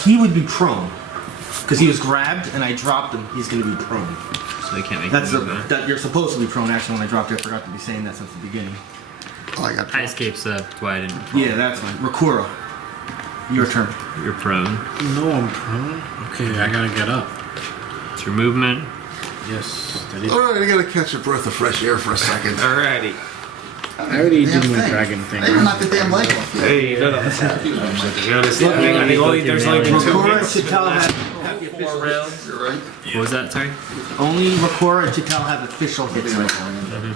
He would be prone. Because he was grabbed and I dropped him, he's gonna be prone. So they can't make That's the movement. that you're supposed to be prone. Actually, when I dropped it, I forgot to be saying that since the beginning. Oh, I got High escape's why I didn't. Yeah, that's fine. Rakura, your turn. You're prone. No, I'm prone. Okay, I gotta get up. It's your movement. Yes. All right, I gotta catch a breath of fresh air for a second. Alrighty. I already Damn did my thing. dragon thing. I even knocked the damn leg off. Hey, none of us have. You know, there's only been 2 Rakura, hits. Chit'al have the 4 rounds. You're right. What was that? Sorry. only Rakura and Chit'al have official hits right now.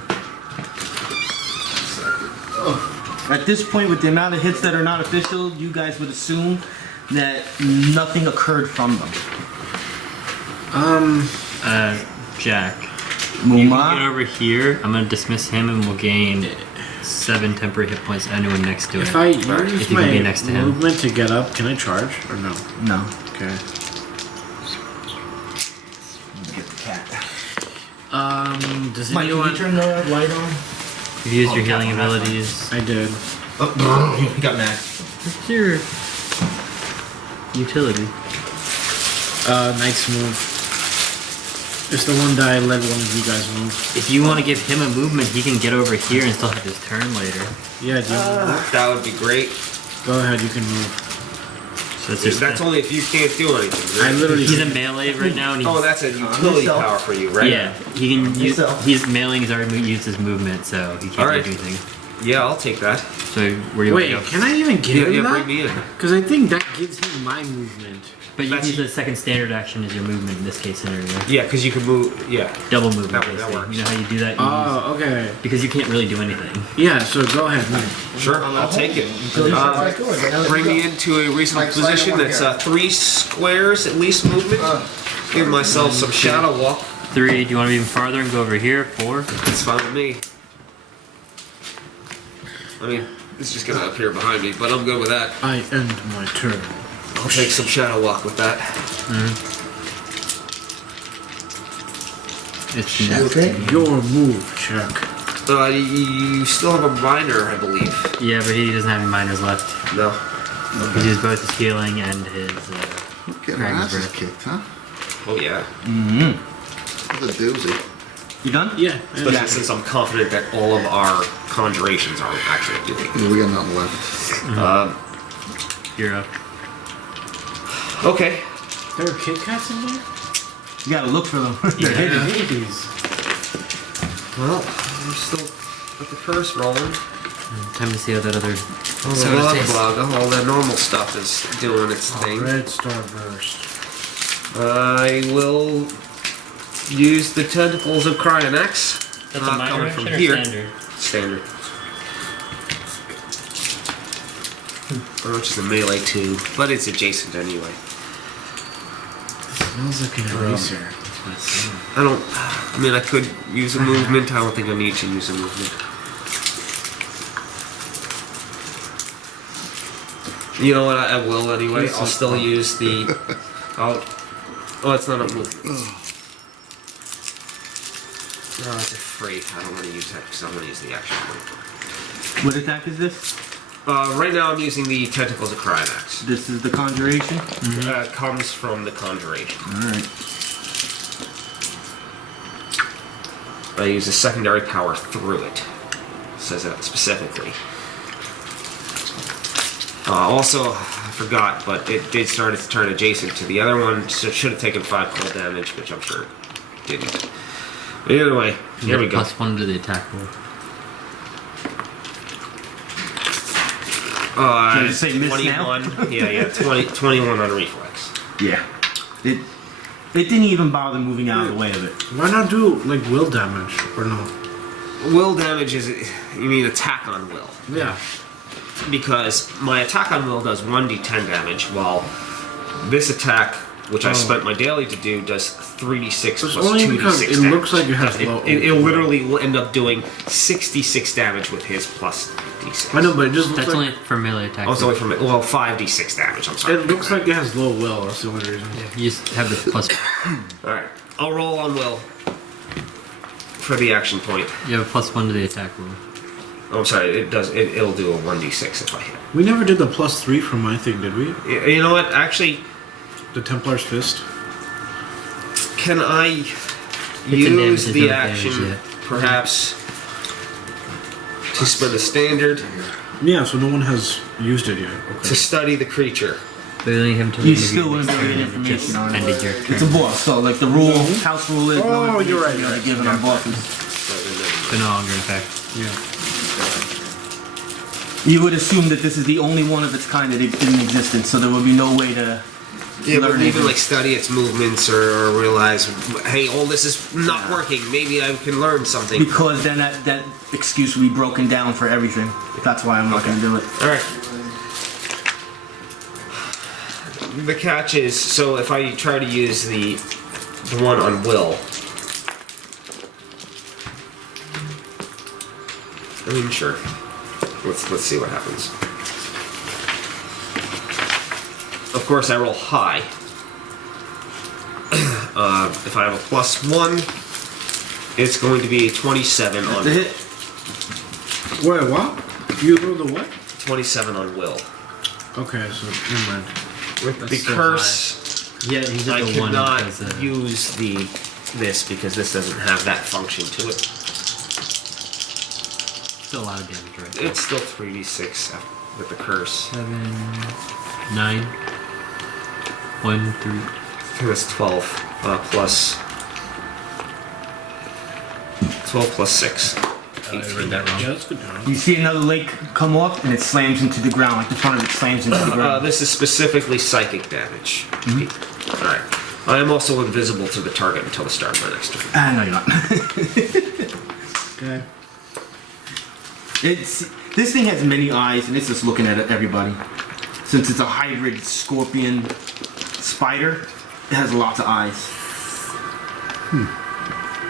At this point, with the amount of hits that are not official, you guys would assume that nothing occurred from them. Jack. You can get Muma, over here. I'm gonna dismiss him, and we'll gain 7 temporary hit points. Anyone next to it. If I use If you can be my next to him. movement to get up, can I charge or no? no. Okay. Get the cat. Does Mike, can you anyone? turn the light on? You've used your healing abilities. I did. Oh, he got mad. What's your utility? Knight's move. It's the one that I let one of you guys move. If you want to give him a movement, he can get over here and still have his turn later. Yeah, dude. That would be great. Go ahead, you can move. So that's just That's only if you can't do anything. I Right? literally. he's a melee right now, and he's Oh, that's a utility yourself. power for you, right? yeah. He can use. Yourself. He's mailing. He's already used his movement, so he can't Alright. do anything. Yeah, I'll take that. So where do you Wait, want to go? can I even give Yeah, him yeah, that? bring me in. Because I think that gives him my movement. But you That's- use the second standard action as your movement in this case scenario. Yeah, because you can move. Yeah. Double movement, That basically. works. You know how you do that? You use, Oh, okay. because you can't really do anything. Yeah, so go ahead, move. Sure, I'll take it. Like, Bring me into a reasonable Like, slide position one that's here. 3 squares at least movement. Give myself some shadow walk. 3. Do you want to be even farther and go over here? 4. It's fine with me. I mean, it's just gonna appear behind me, but I'm good with that. I end my turn. I'll take some shadow walk with that. It's Okay. Your move, Chuck. You still have a minor, I believe. Yeah, but he doesn't have any minors left. No. He uses both his healing and his. Getting our Dragon's asses breath. kicked, huh? Oh yeah. What a doozy. You done? Yeah. Especially since I'm confident that all of our conjurations are actually doing. Yeah, we got nothing left. You're up. Okay. There are Kit Kats in there? You gotta look for them. They're hidden babies. Well, I'm still at the first rolling. Time to see how that other. All the soda bug tastes. bug, all the normal stuff is doing its thing. Red Starburst. I will use the tentacles of Cryonex. That's a minor coming action from or here. standard? Standard. Which is a melee too, but it's adjacent anyway. Smells like an eraser. I don't. I mean, I could use a movement. I don't think I need to use a movement. You know what? I will anyway. I'll still use the. Oh, it's not a movement. No, it's afraid. I don't want to use that because I want to use the action point. What attack is this? Right now, I'm using the tentacles of Cryonex. This is the conjuration. Comes from the conjuration. Alright. I use a secondary power through it. Says that specifically. Also, I forgot, but it did start its turn adjacent to the other one, so it should have taken 5 cold damage, which I'm sure it didn't. But either way, here we go. +1 to the attack roll. Should I say miss now? 21. Yeah, 21 on reflex. Yeah. It didn't even bother moving out of the way of it. Why not do like will damage or no? Will damage is, you mean attack on will. Yeah. Because my attack on will does 1d10 damage, while this attack, which I spent my daily to do, does 3d6 It's plus only 2d6 because it damage. looks like it has low. It literally will end up doing 66 damage with his plus d6. I know, but it just looks That's like only for melee attack. Oh, it's only from 5d6 damage. I'm sorry. it looks like it has low will. That's the only reason. You just have the plus. All right, I'll roll on will for the action point. You have a +1 to the attack roll. Oh, I'm sorry. It does. It'll do a 1d6 if I hit. We never did the +3 for my thing, did we? You know what? Actually, The Templar's Fist. can I damage use is the not damage action yet. perhaps to spend a standard Yeah, so no one has used it yet. to Okay. study the creature? But you only have to You leave still your wouldn't be able to get next turn, and it just information on it. ended your turn. It's a book, so like the rule, house rule is. Oh, you're right, You you're know, right. given on book. So no longer in effect. You would assume that this is the only one of its kind that is in existence, so there would be no way to. Yeah, but learn even anything. like study its movements or realize, hey, all this is not working. Maybe I can learn something. Because then that excuse will be broken down for everything. That's why I'm not going to do it. All right. The catch is, so if I try to use the one on Will, I mean, sure. Let's see what happens. Of course, I roll high. If I have a +1, it's going to be a 27 on The hit. Wait, what? You rolled a what? 27 on Will. Okay, so never mind. With the still curse, Yeah, he's I at the one. cannot because, use this because this doesn't have that function to it. still a lot of damage, right? It's still 3d6 with the curse. 7, 9, 1, 3. I think that's 12 plus 12 plus 6. I read that wrong. Yeah, that's good. You see another lake come off, and it slams into the ground. Like the front of it slams into the ground. This is specifically psychic damage. Alright. I am also invisible to the target until the start of my next turn. No, you're not. Okay. This thing has many eyes, and it's just looking at everybody. Since it's a hybrid scorpion spider, it has lots of eyes.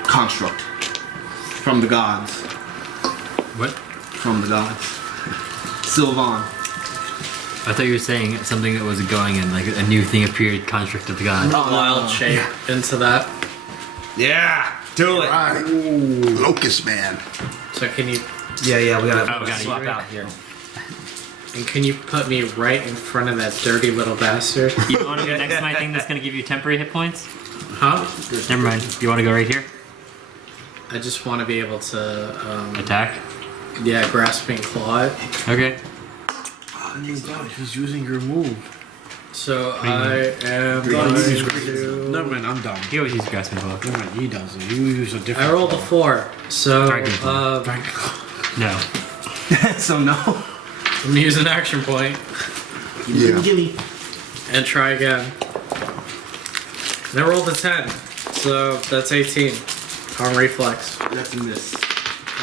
Construct from the gods. What? From the gods. Sylvann. I thought you were saying something that was going in, like a new thing appeared, construct of the god. Wild shape into that. Yeah! Do it! Right. Locust man. So can you Yeah, we gotta, Oh, we gotta swap eat. out here. and can you put me right in front of that dirty little bastard? You want to go next to my thing that's going to give you temporary hit points? Huh? Never mind. You want to go right here? I just want to be able to, Attack? yeah, grasping claw it. Okay. Oh my god, he's using your move. So I am Oh, going you use to. Never mind, I'm dumb. He always uses grasping claw. Never mind, he does it. You use a different. I rolled a 4, so Dragonborn. No. So no. I'm gonna use an action point Yeah. Gimme. and try again. And I rolled a 10, so that's 18 on reflex. That's a miss.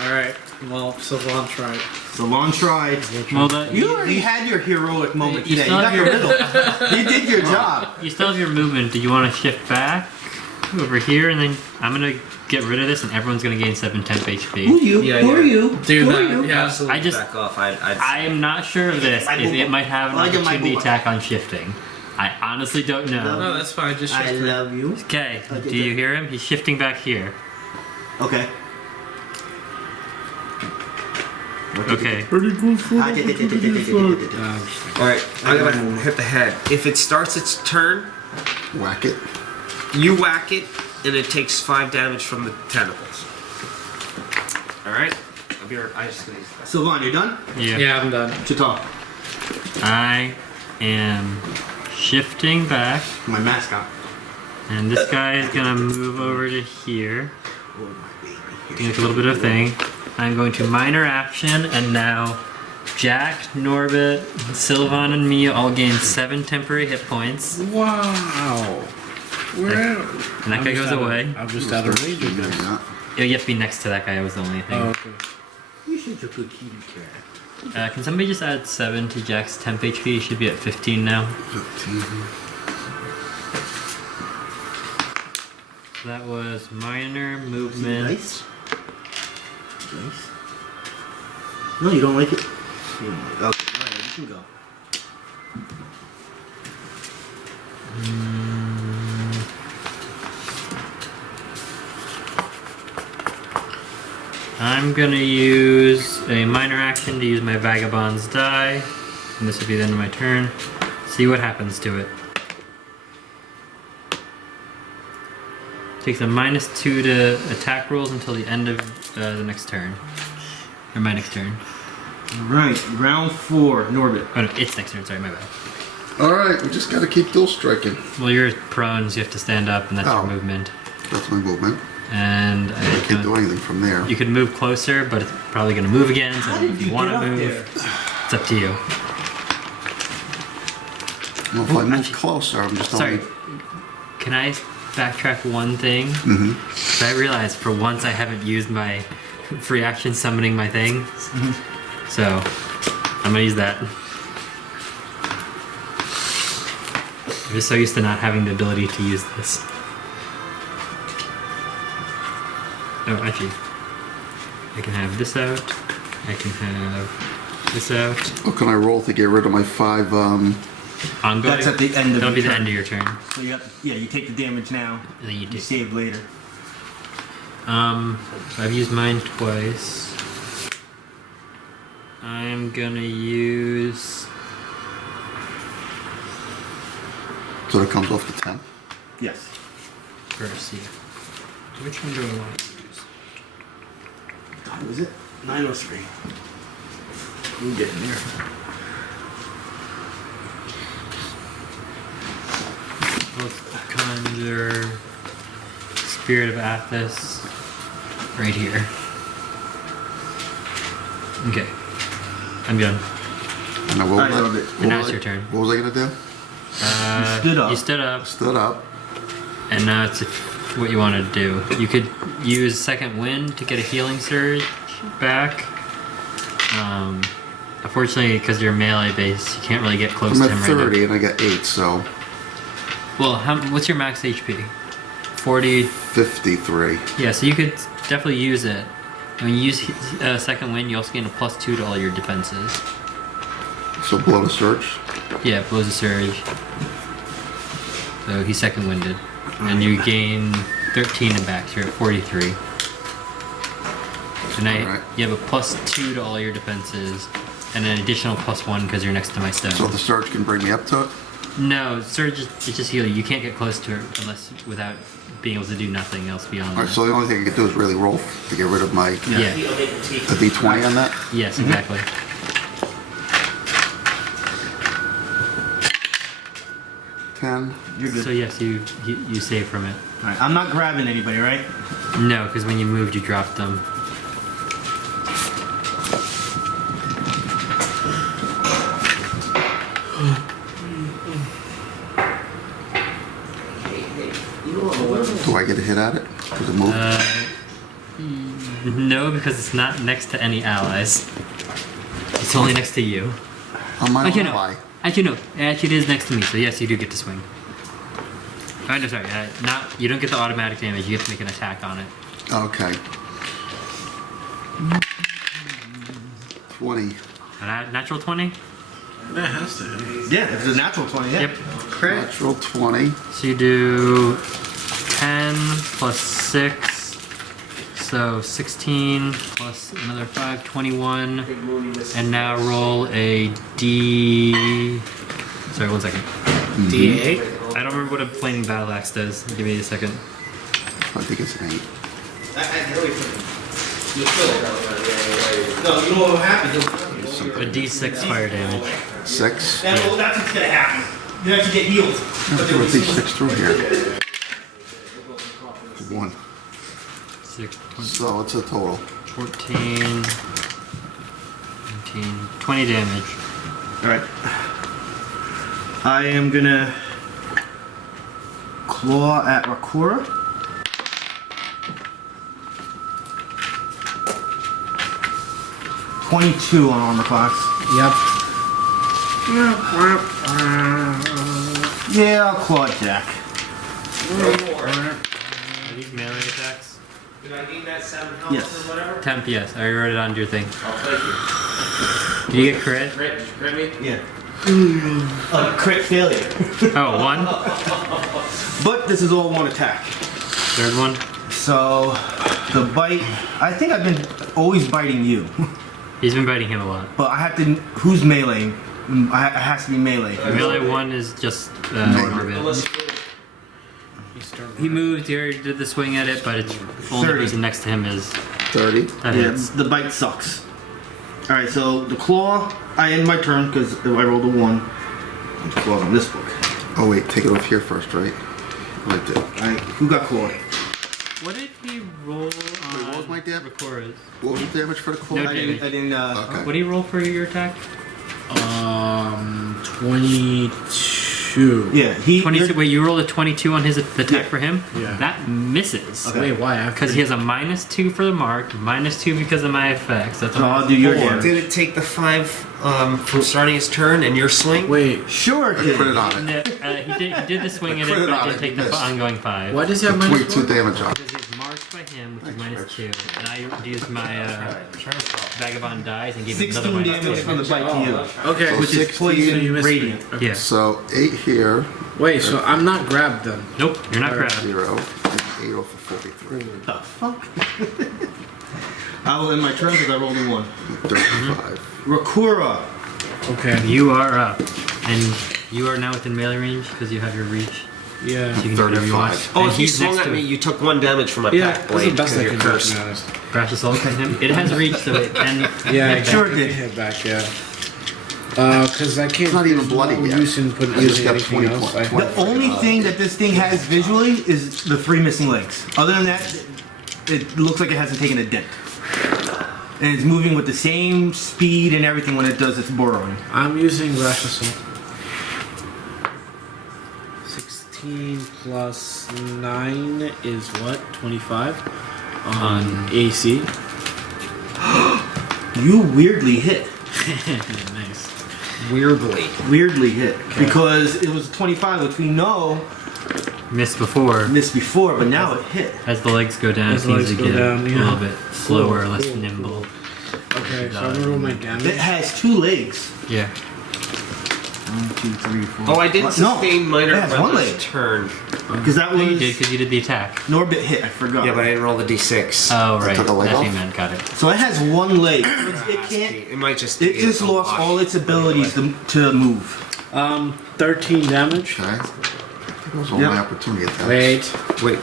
Alright, well, Sylvann tried. Sylvann tried. Well, You already had your heroic moment You today. You still got have your your- riddle. You did your job. you still have your movement. Do you want to shift back over here, and then I'm gonna get rid of this, and everyone's gonna gain 7 temp HP. you? Yeah, Who are yeah. you? Do Who that, are you? yeah. Absolutely I just- back off. I I'm not sure of this. My If booba. it might have an I like my opportunity booba. attack on shifting. I honestly don't know. No, that's fine, just shift I it. love you. Okay. Okay, Do you good. hear him? He's shifting back here. Okay. Okay. Alright, I'm gonna hit the head. If it starts its turn, Whack it. you whack it, and it takes 5 damage from the tentacles. Alright? I'll be right. I just gonna use that. Sylvann, you done? Yeah. Yeah, I'm done. Chit'al. I am shifting back, My mascot. and this guy is gonna move over to here. Oh, my baby. Doing like a little bit of thing. I'm going to minor action, and now Jack, Norbit, Sylvann, and me all gain 7 temporary hit points. Wow. Where? And that guy goes away. I'm just out of range of this. Not. You have to be next to that guy, was the only thing. Oh, okay. You're such a good kitty cat. Can somebody just add 7 to Jack's temp HP? He should be at 15 now. 15. That was minor movement. Nice. Nice. No, you don't like it? You don't like it. Okay, alright, you can go. I'm gonna use a minor action to use my Vagabond's die. And this will be the end of my turn. See what happens to it. Takes a -2 to attack rolls until the end of the next turn. Or my next turn. Alright, round 4, Norbit. Oh no, it's next turn, sorry, my bad. Alright, we just gotta keep dual striking. Well, you're prone, so you have to stand up, and that's Oh. your movement. That's my movement. And I can't do anything from there. you could move closer, but it's probably going to move again. So if you want to move, it's up to you. Well, if I move closer, I'm just Sorry, only... can I backtrack one thing? Mm-hmm. I realized for once I haven't used my free action summoning my thing. So I'm going to use that. I'm just so used to not having the ability to use this. Oh, actually, I can have this out. I can have this out. What can I roll to get rid of my 5, Ongoing. That's at the end of That'll your be the turn. end of your turn. So you take the damage now. And then you You do. save later. I've used mine twice. I'm gonna use. So it comes off the 10. Yes. First, yeah. Which one do I want to use? What was it? 903. We'll get in there. Let's conjure Spirit of Athos right here. Okay. I'm done. And I will I love it. And now it's your turn. What was I gonna do? stood up. You stood up, Stood up. and now it's what you want to do. You could use Second Wind to get a healing surge back. Unfortunately, because you're melee base, you can't really get close I'm to at him right 30 and I got 8, so now. Well, what's your max HP? 40. 53. Yeah, so you could definitely use it. When you use Second Wind, you also gain a +2 to all your defenses. So blow the surge. Yeah, it blows a surge. So he's Second Winded. And you gain 13 in back, so you're at 43. And Alright. you have a +2 to all your defenses, and an additional +1 because you're next to my stone. So the surge can bring me up to it. No, surge is just heal you. You can't get close to it unless without being able to do nothing else beyond Alright, that. so the only thing I can do is really roll to get rid of my Yeah. a D20 on that. Yes, exactly. 10. You're good. So yes, you save from it. Alright, I'm not grabbing anybody, right? No, because when you moved, you dropped them. Do I get a hit at it? Does it move? No, because it's not next to any allies. It's only next to you. On my Actually, ally. no. Actually, no. Actually, it is next to me, so yes, you do get to swing. Oh, no, sorry. You don't get the automatic damage. You get to make an attack on it. Okay. 20. A natural 20? That has to hit. Yeah, it's a natural 20, yeah. Yep. Crit. Natural 20. So you do 10 plus 6. So 16 plus another 5, 21. And now roll a D. Sorry, 1 second. D8. I don't remember what a flaming battle axe does. Give me a second. I think it's an 8. No, you know what will happen? A D6 fire damage. 6. That's what's gonna happen. You have to get healed. Let's do a D6 through here. 1. 6, 20, So it's a total. 14, 19, 20 damage. Alright. I am gonna claw at Rakura. .22 on armor class. Yep. Yeah, I'll claw at Jack. Are these melee attacks? Did I gain that 7 health Yes. or whatever? Temp, yes. I already wrote it onto your thing. Oh, thank Did you get crit? you. Crit, did you crit me? Yeah. Crit failure. Oh, 1? But this is all one attack. Third one? So, the bite, I think I've been always biting you. He's been biting him a lot. But I have to, who's melee? It has to be melee. Melee 1 is just Norbit. He moved, he already did the swing at it, but it's only 30. person next to him is 30. that Yeah, hits. the bite sucks. Alright, so the claw, I end my turn because I rolled a 1. claws on this book. Oh wait, take it off here first, right? Right there. Alright, who got clawed? What did he roll on what was my dam- Rakura's? What was the damage for the claw? No I didn't, Okay. What do you roll for your attack? 22. Yeah, he. 22. Wait, you rolled a 22 on his attack Yeah. for him? Yeah. That misses. Okay. Wait, why? Because he has a -2 for the mark, -2 because of my effects. That's So I'll do your 4. damage. Did it take the 5 from starting his turn and your swing? Wait, Sure it I did. put it on And, it. he did the swing in it, Put it but on didn't it, take you the missed. ongoing 5. why does he have minus 22 4? damage on it. Because it's marked by him, which is -2. And I used my Vagabond dies and gave him another 16 damage from the bite to you. Okay, So Which is 16, poison you missed radiant. me. Yeah. So 8 here, Wait, so I'm not grabbed then. Nope, you're not Alright. grabbed. 0, and 8 off of 43. The fuck? I will end my turn because I rolled a 1. 35. Rakura. Okay. You are up. And you are now within melee range because you have your reach. Yeah. So you can do whatever you want. 35. Oh, And if you he's swung next at to me, it. you took 1 damage from my Yeah, pack that's blade the best because I you're can do, to cursed. be honest. Brash assault on him. It has reach, so it can. Yeah, It sure can did. hit back, yeah. Because I can't. It's not even there's bloody no yet. use in I just using got anything 20 else. points. The only thing that this thing has visually is the 3 missing legs. Other than that, it looks like it hasn't taken a dent. And it's moving with the same speed and everything when it does its burrowing. I'm using Rash Assault. 16 plus 9 is what? 25 on AC. You weirdly hit. Nice. Weirdly. Weirdly hit. Because it was 25, which we know Missed before. missed before, but now it hit. As the legs go down, it As the seems to legs go get down, a yeah. little bit slower, less Cool. nimble. Okay, so I'm gonna roll my It damage. has 2 legs. Yeah. 1, 2, 3, 4. Oh, I didn't No, sustain minor it has 1 Brother's leg. turn. Because that Oh, was you did because you did the attack. Norbit hit. I forgot. Yeah, but I didn't roll the d6. Oh, right. took a leg That's what off? you meant. Got it. So it has 1 leg. It can't. It might just. It just a lost wash. all its abilities to move. 13 damage. Okay. That was all Yep. my opportunity attacks. Wait. Wait.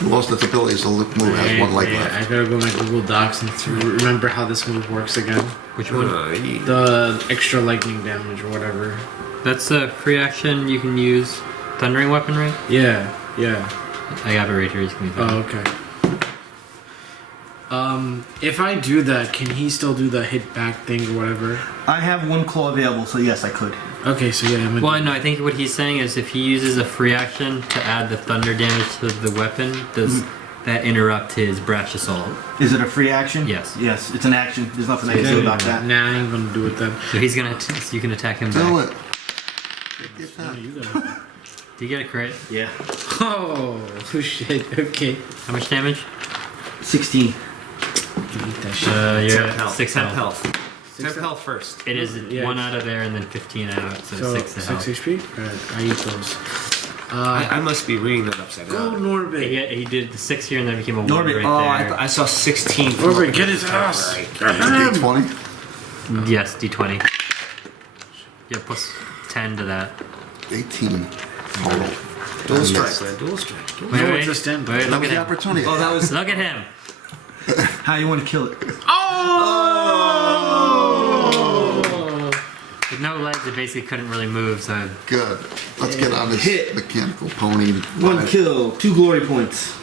It lost its abilities to move, has 1 leg wait, I left. gotta go to my Google Docs and remember how this move works again. Which one? The extra lightning damage or whatever. That's a free action you can use. Thundering weapon, right? Yeah, yeah. I got it right here. You can use that. Oh, okay. If I do that, can he still do the hit back thing or whatever? I have 1 claw available, so yes, I could. Okay, so yeah, I'm gonna Well, no, I think what he's saying is if he uses a free action to add the thunder damage to the weapon, does that interrupt his brash assault? Is it a free action? Yes. Yes, it's an action. There's nothing I So can it's do a- about that. Nah, I ain't gonna do it then. So he's gonna. So you can attack him Do back. it. Get that. You gotta- Do you get a crit? Yeah. Oh shit. Okay. How much damage? 16. Delete that shit. You're 10 at health. 6 10 health. health. 10 health first. It is Yeah. 1 out of there and then 15 out, so, So 6 health. 6 HP. Alright, I eat those. I must be reading that upside Go down. Norbit. He did the 6 here and then became a 1 Norbit. right Oh, there. I saw 16. Norbit, get his ass. D20. Yes, d20. Yeah, plus 10 to that. 18 total. Dual I strike, missed. man. Dual strike. Wait, No, wait, it's a stand. wait, That look was at the him. opportunity. Oh, that was. Look at him. How you want to kill it? Oh! With no legs, it basically couldn't really move, so Good. Let's get on this Hit. mechanical pony. 1 kill, 2 glory points.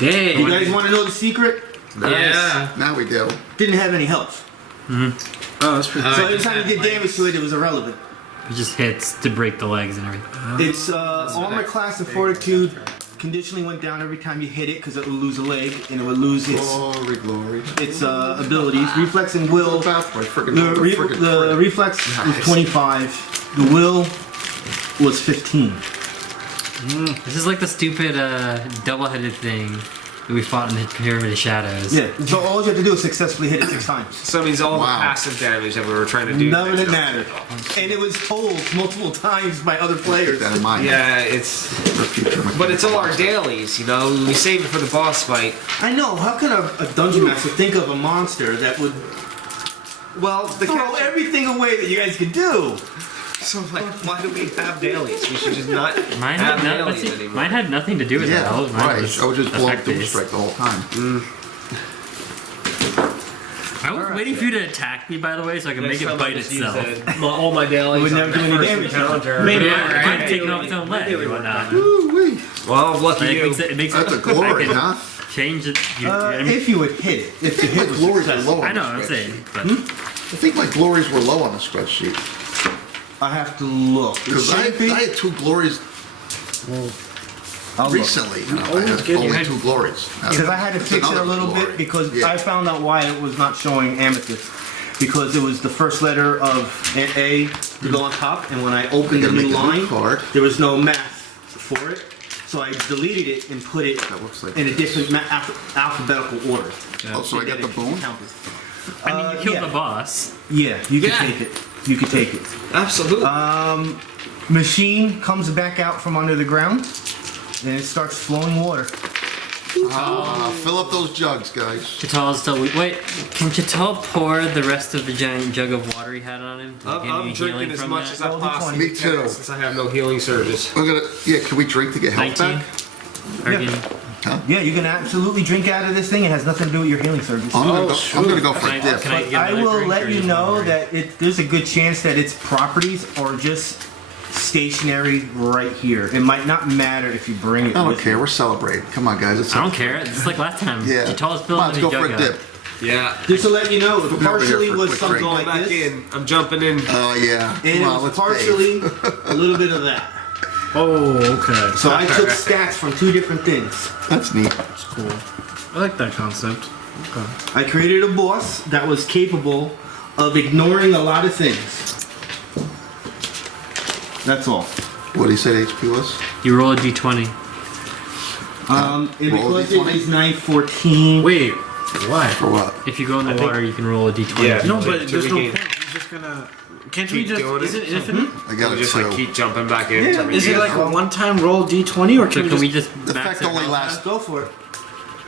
Dang. You guys want to know the secret? Yeah. Now we do. Didn't have any health. Oh, that's pretty So every time you did damage to it, it was irrelevant. it just hits to break the legs and everything. Its armor class of fortitude conditionally went down every time you hit it because it would lose a leg and it would lose Glory, glory. its abilities. Reflex and will. The The reflex was 25. The will was 15. This is like the stupid double-headed thing that we fought in the Pyramid of Shadows. Yeah. So all you have to do is successfully hit it 6 times. So it means all Wow. the passive damage that we were trying to do. None of it mattered. And it was told multiple times by other Keep players. that in mind. Yeah, it's. For future But it's all our dailies, you know? We save it for the boss fight. I know. How can a dungeon master think of a monster that would Well, the throw everything away that you guys could do? So, like, why do we have dailies? We should just not Mine have had, dailies see, anymore. mine had nothing to do with Yeah, that. Mine right. was I would just blow up Doom effect-based. Strike the whole time. I was waiting for you to attack me, by the way, so I can make it bite itself. All my dailies. would on never do the any first damage. encounter. Maybe. Yeah, I could take it off its own leg or whatnot. Woo-wee. Well, lucky Like, you. it makes That's a I glory, can huh? change it. I mean, If you would hit it, if the My hit was glories are successful. low on I know, the I'm spreadsheet. saying. But I think my glories were low on the spreadsheet. I have to look. It Because I should be. had 2 glories I'll look. recently. You know, I always had get- only 2 glories. Because I had to That's fix it a another little glory. bit because Yeah. I found out why it was not showing amethyst. Because it was the first letter of an A to go on top, and when I opened the gotta new make a new line, card. there was no math for it. So I deleted it and put it That looks like in a this. different alphabetical order. Oh, so I got the boon? Counted. I mean, you killed yeah. the boss. Yeah, you could Yeah. take it. You could take it. Absolutely. Machine comes back out from under the ground, and it starts flowing water. Fill up those jugs, guys. Chit'al's still weak. Wait, can Chit'al pour the rest of the giant jug of water he had on him? To give I'm you drinking healing as from much that? as I Roll possibly Me can too. since I have no healing surges. We're gonna, yeah, can we drink to get health 19? back? Or Yeah. can- Yeah, you can absolutely drink out of this thing. It has nothing to do with your healing surges. I'm gonna go for Can I- a dip. can I- But get I another will drink, let or you just know one that there's a good chance that its properties are just stationary right here. It might not matter if you bring it I don't with care. you. We're celebrating. Come on, guys. It's I don't care. It's like last time. Yeah. Chit'al's Come on, filling let's the go jug for a up. dip. Yeah. Just to let you know, Put it me over here partially for a was quick something drink. like Back this, in. I'm jumping in. Oh yeah. and Come it on, was let's partially bathe. a little bit of that. Oh, okay. So I took stats from two different things. That's neat. That's cool. I like that concept. Okay. I created a boss that was capable of ignoring a lot of things. That's all. What did he say the HP was? You roll a d20. And Roll a because it D20? is 914. Wait, why? For what? If you go in the water, you can roll a d20. Yeah. No, To- but to there's no regain. point. He's just gonna. Can't we Keep just? doing Is it? it infinite? I got We it just too. like keep jumping back in. Yeah, to Is it regain. like a one-time roll d20, or So can, can we we just The max effect it only out? lasts. Go for it.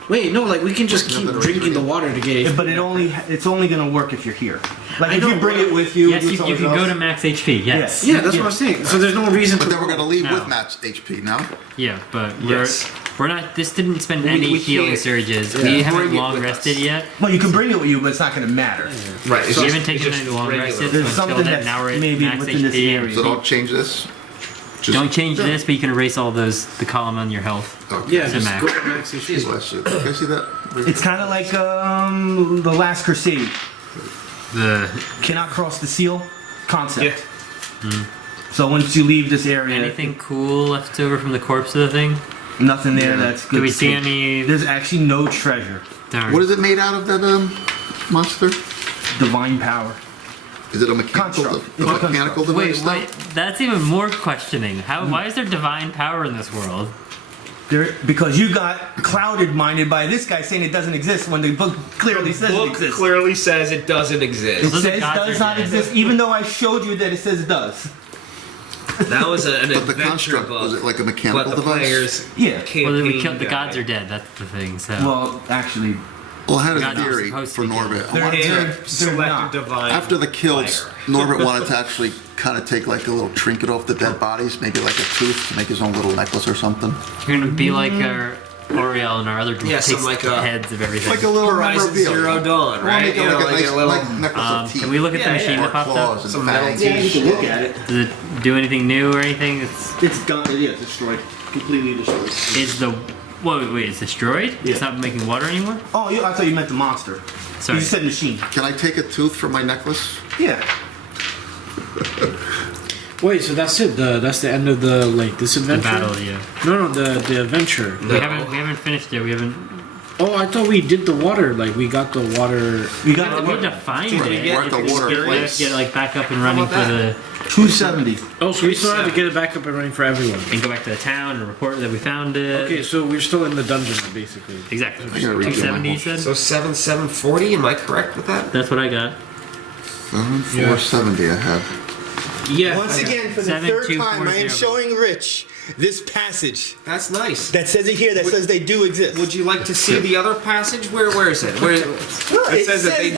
Wait, no, like we can just keep Nothing drinking the original. water to get. But it's only gonna work if you're here. Like I if know, you bring but- it with you. Yes, do you something can go else. to max HP. Yes. Yeah, that's what I'm saying. So there's no reason But to. then we're gonna leave No. with Matt's HP now. Yeah, but Yes. we're not. This didn't spend We- any we healing can't- surges. yeah. We haven't Bring it long with rested us. yet. Well, you can bring it with you, but it's not gonna matter. Right. So we haven't taken any long regular. rested. There's so something until then, that's now we're at maybe max within this HP. area. So don't change this. Just Don't change this, but you can erase all the column on your health. Okay. Yeah, to just max. go to max HP. Jeez, bless you. Can I see that? It's kind of like the Last Crusade. The Cannot cross the seal concept. Yeah. So once you leave this area, anything cool left over from the corpse of the thing? nothing there that's good. Do we to see take. any? There's actually no treasure. Darn. What is it made out of, that monster? Divine power. Is it a mechanical, Construct. It's a mechanical Wait, device? wait. That's even more questioning. How? Why is there divine power in this world? Because you got clouded minded by this guy saying it doesn't exist when the book clearly says it Book exists. clearly says it doesn't It exist. Those are says gods does are not dead. exist, even though I showed you that it says it does. That was an But the adventure construct, book. was it like a But mechanical the device? players Yeah. can't. Well, we killed the gods are dead. That's the thing. So Well, actually, Well, I had God, a they're theory supposed for to be Norbit. I They're- wanted they're- to, Selected not. divine. after the kills, player. Norbit wanted to actually kind of take like a little trinket off the dead bodies, maybe like a tooth to make his own little necklace or something. you're gonna be like our Oriel and our other group Yeah, takes something like the a- heads of everything. Like a little Horizon memorabilia. Zero Dawn, I wanna right? make it You know, like a like nice a little- like necklace of teeth. Can we look at the Yeah, machine yeah. that or popped claws up? and Some fangs. metal yeah, you can look at it. Does it do anything new or anything? It's gone. Yeah, it's destroyed. Completely destroyed. Is the wait, it's destroyed? It's not making water anymore? Oh, I thought you meant the monster. Sorry. You said machine. Can I take a tooth from my necklace? Yeah. Wait, so that's it? That's the end of the this The adventure? battle, yeah. No, the adventure. We haven't finished it. We haven't. Oh, I thought we did the water. Like we got the water. We got We had to find Did we it. get- We're at the water We have place. to get like back up and running How for about the 270. Oh, so we still have to get it back up and running for everyone. and go back to the town and report that we found it. Okay, so we're still in the dungeon, basically. Exactly. I gotta read you my 270 you whole- said? So 740. Am I correct with that? That's what I got. 470 I have. Yeah. Once again, for the third time, I am 7240. showing Rich this passage That's nice. that says it here that says they do exist. Would you like to see the other passage? Where is it? Where it says that they.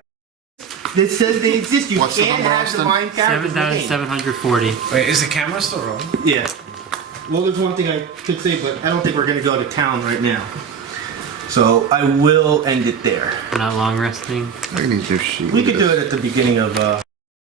It says they exist. You What's the can't number, have Austin? divine characters in the game. 7,740. Wait, is the camera still rolling? Yeah. Well, there's one thing I could say, but I don't think we're going to go to town right now. So I will end it there. Not long resting. I need to do sheet. We could do it at the beginning of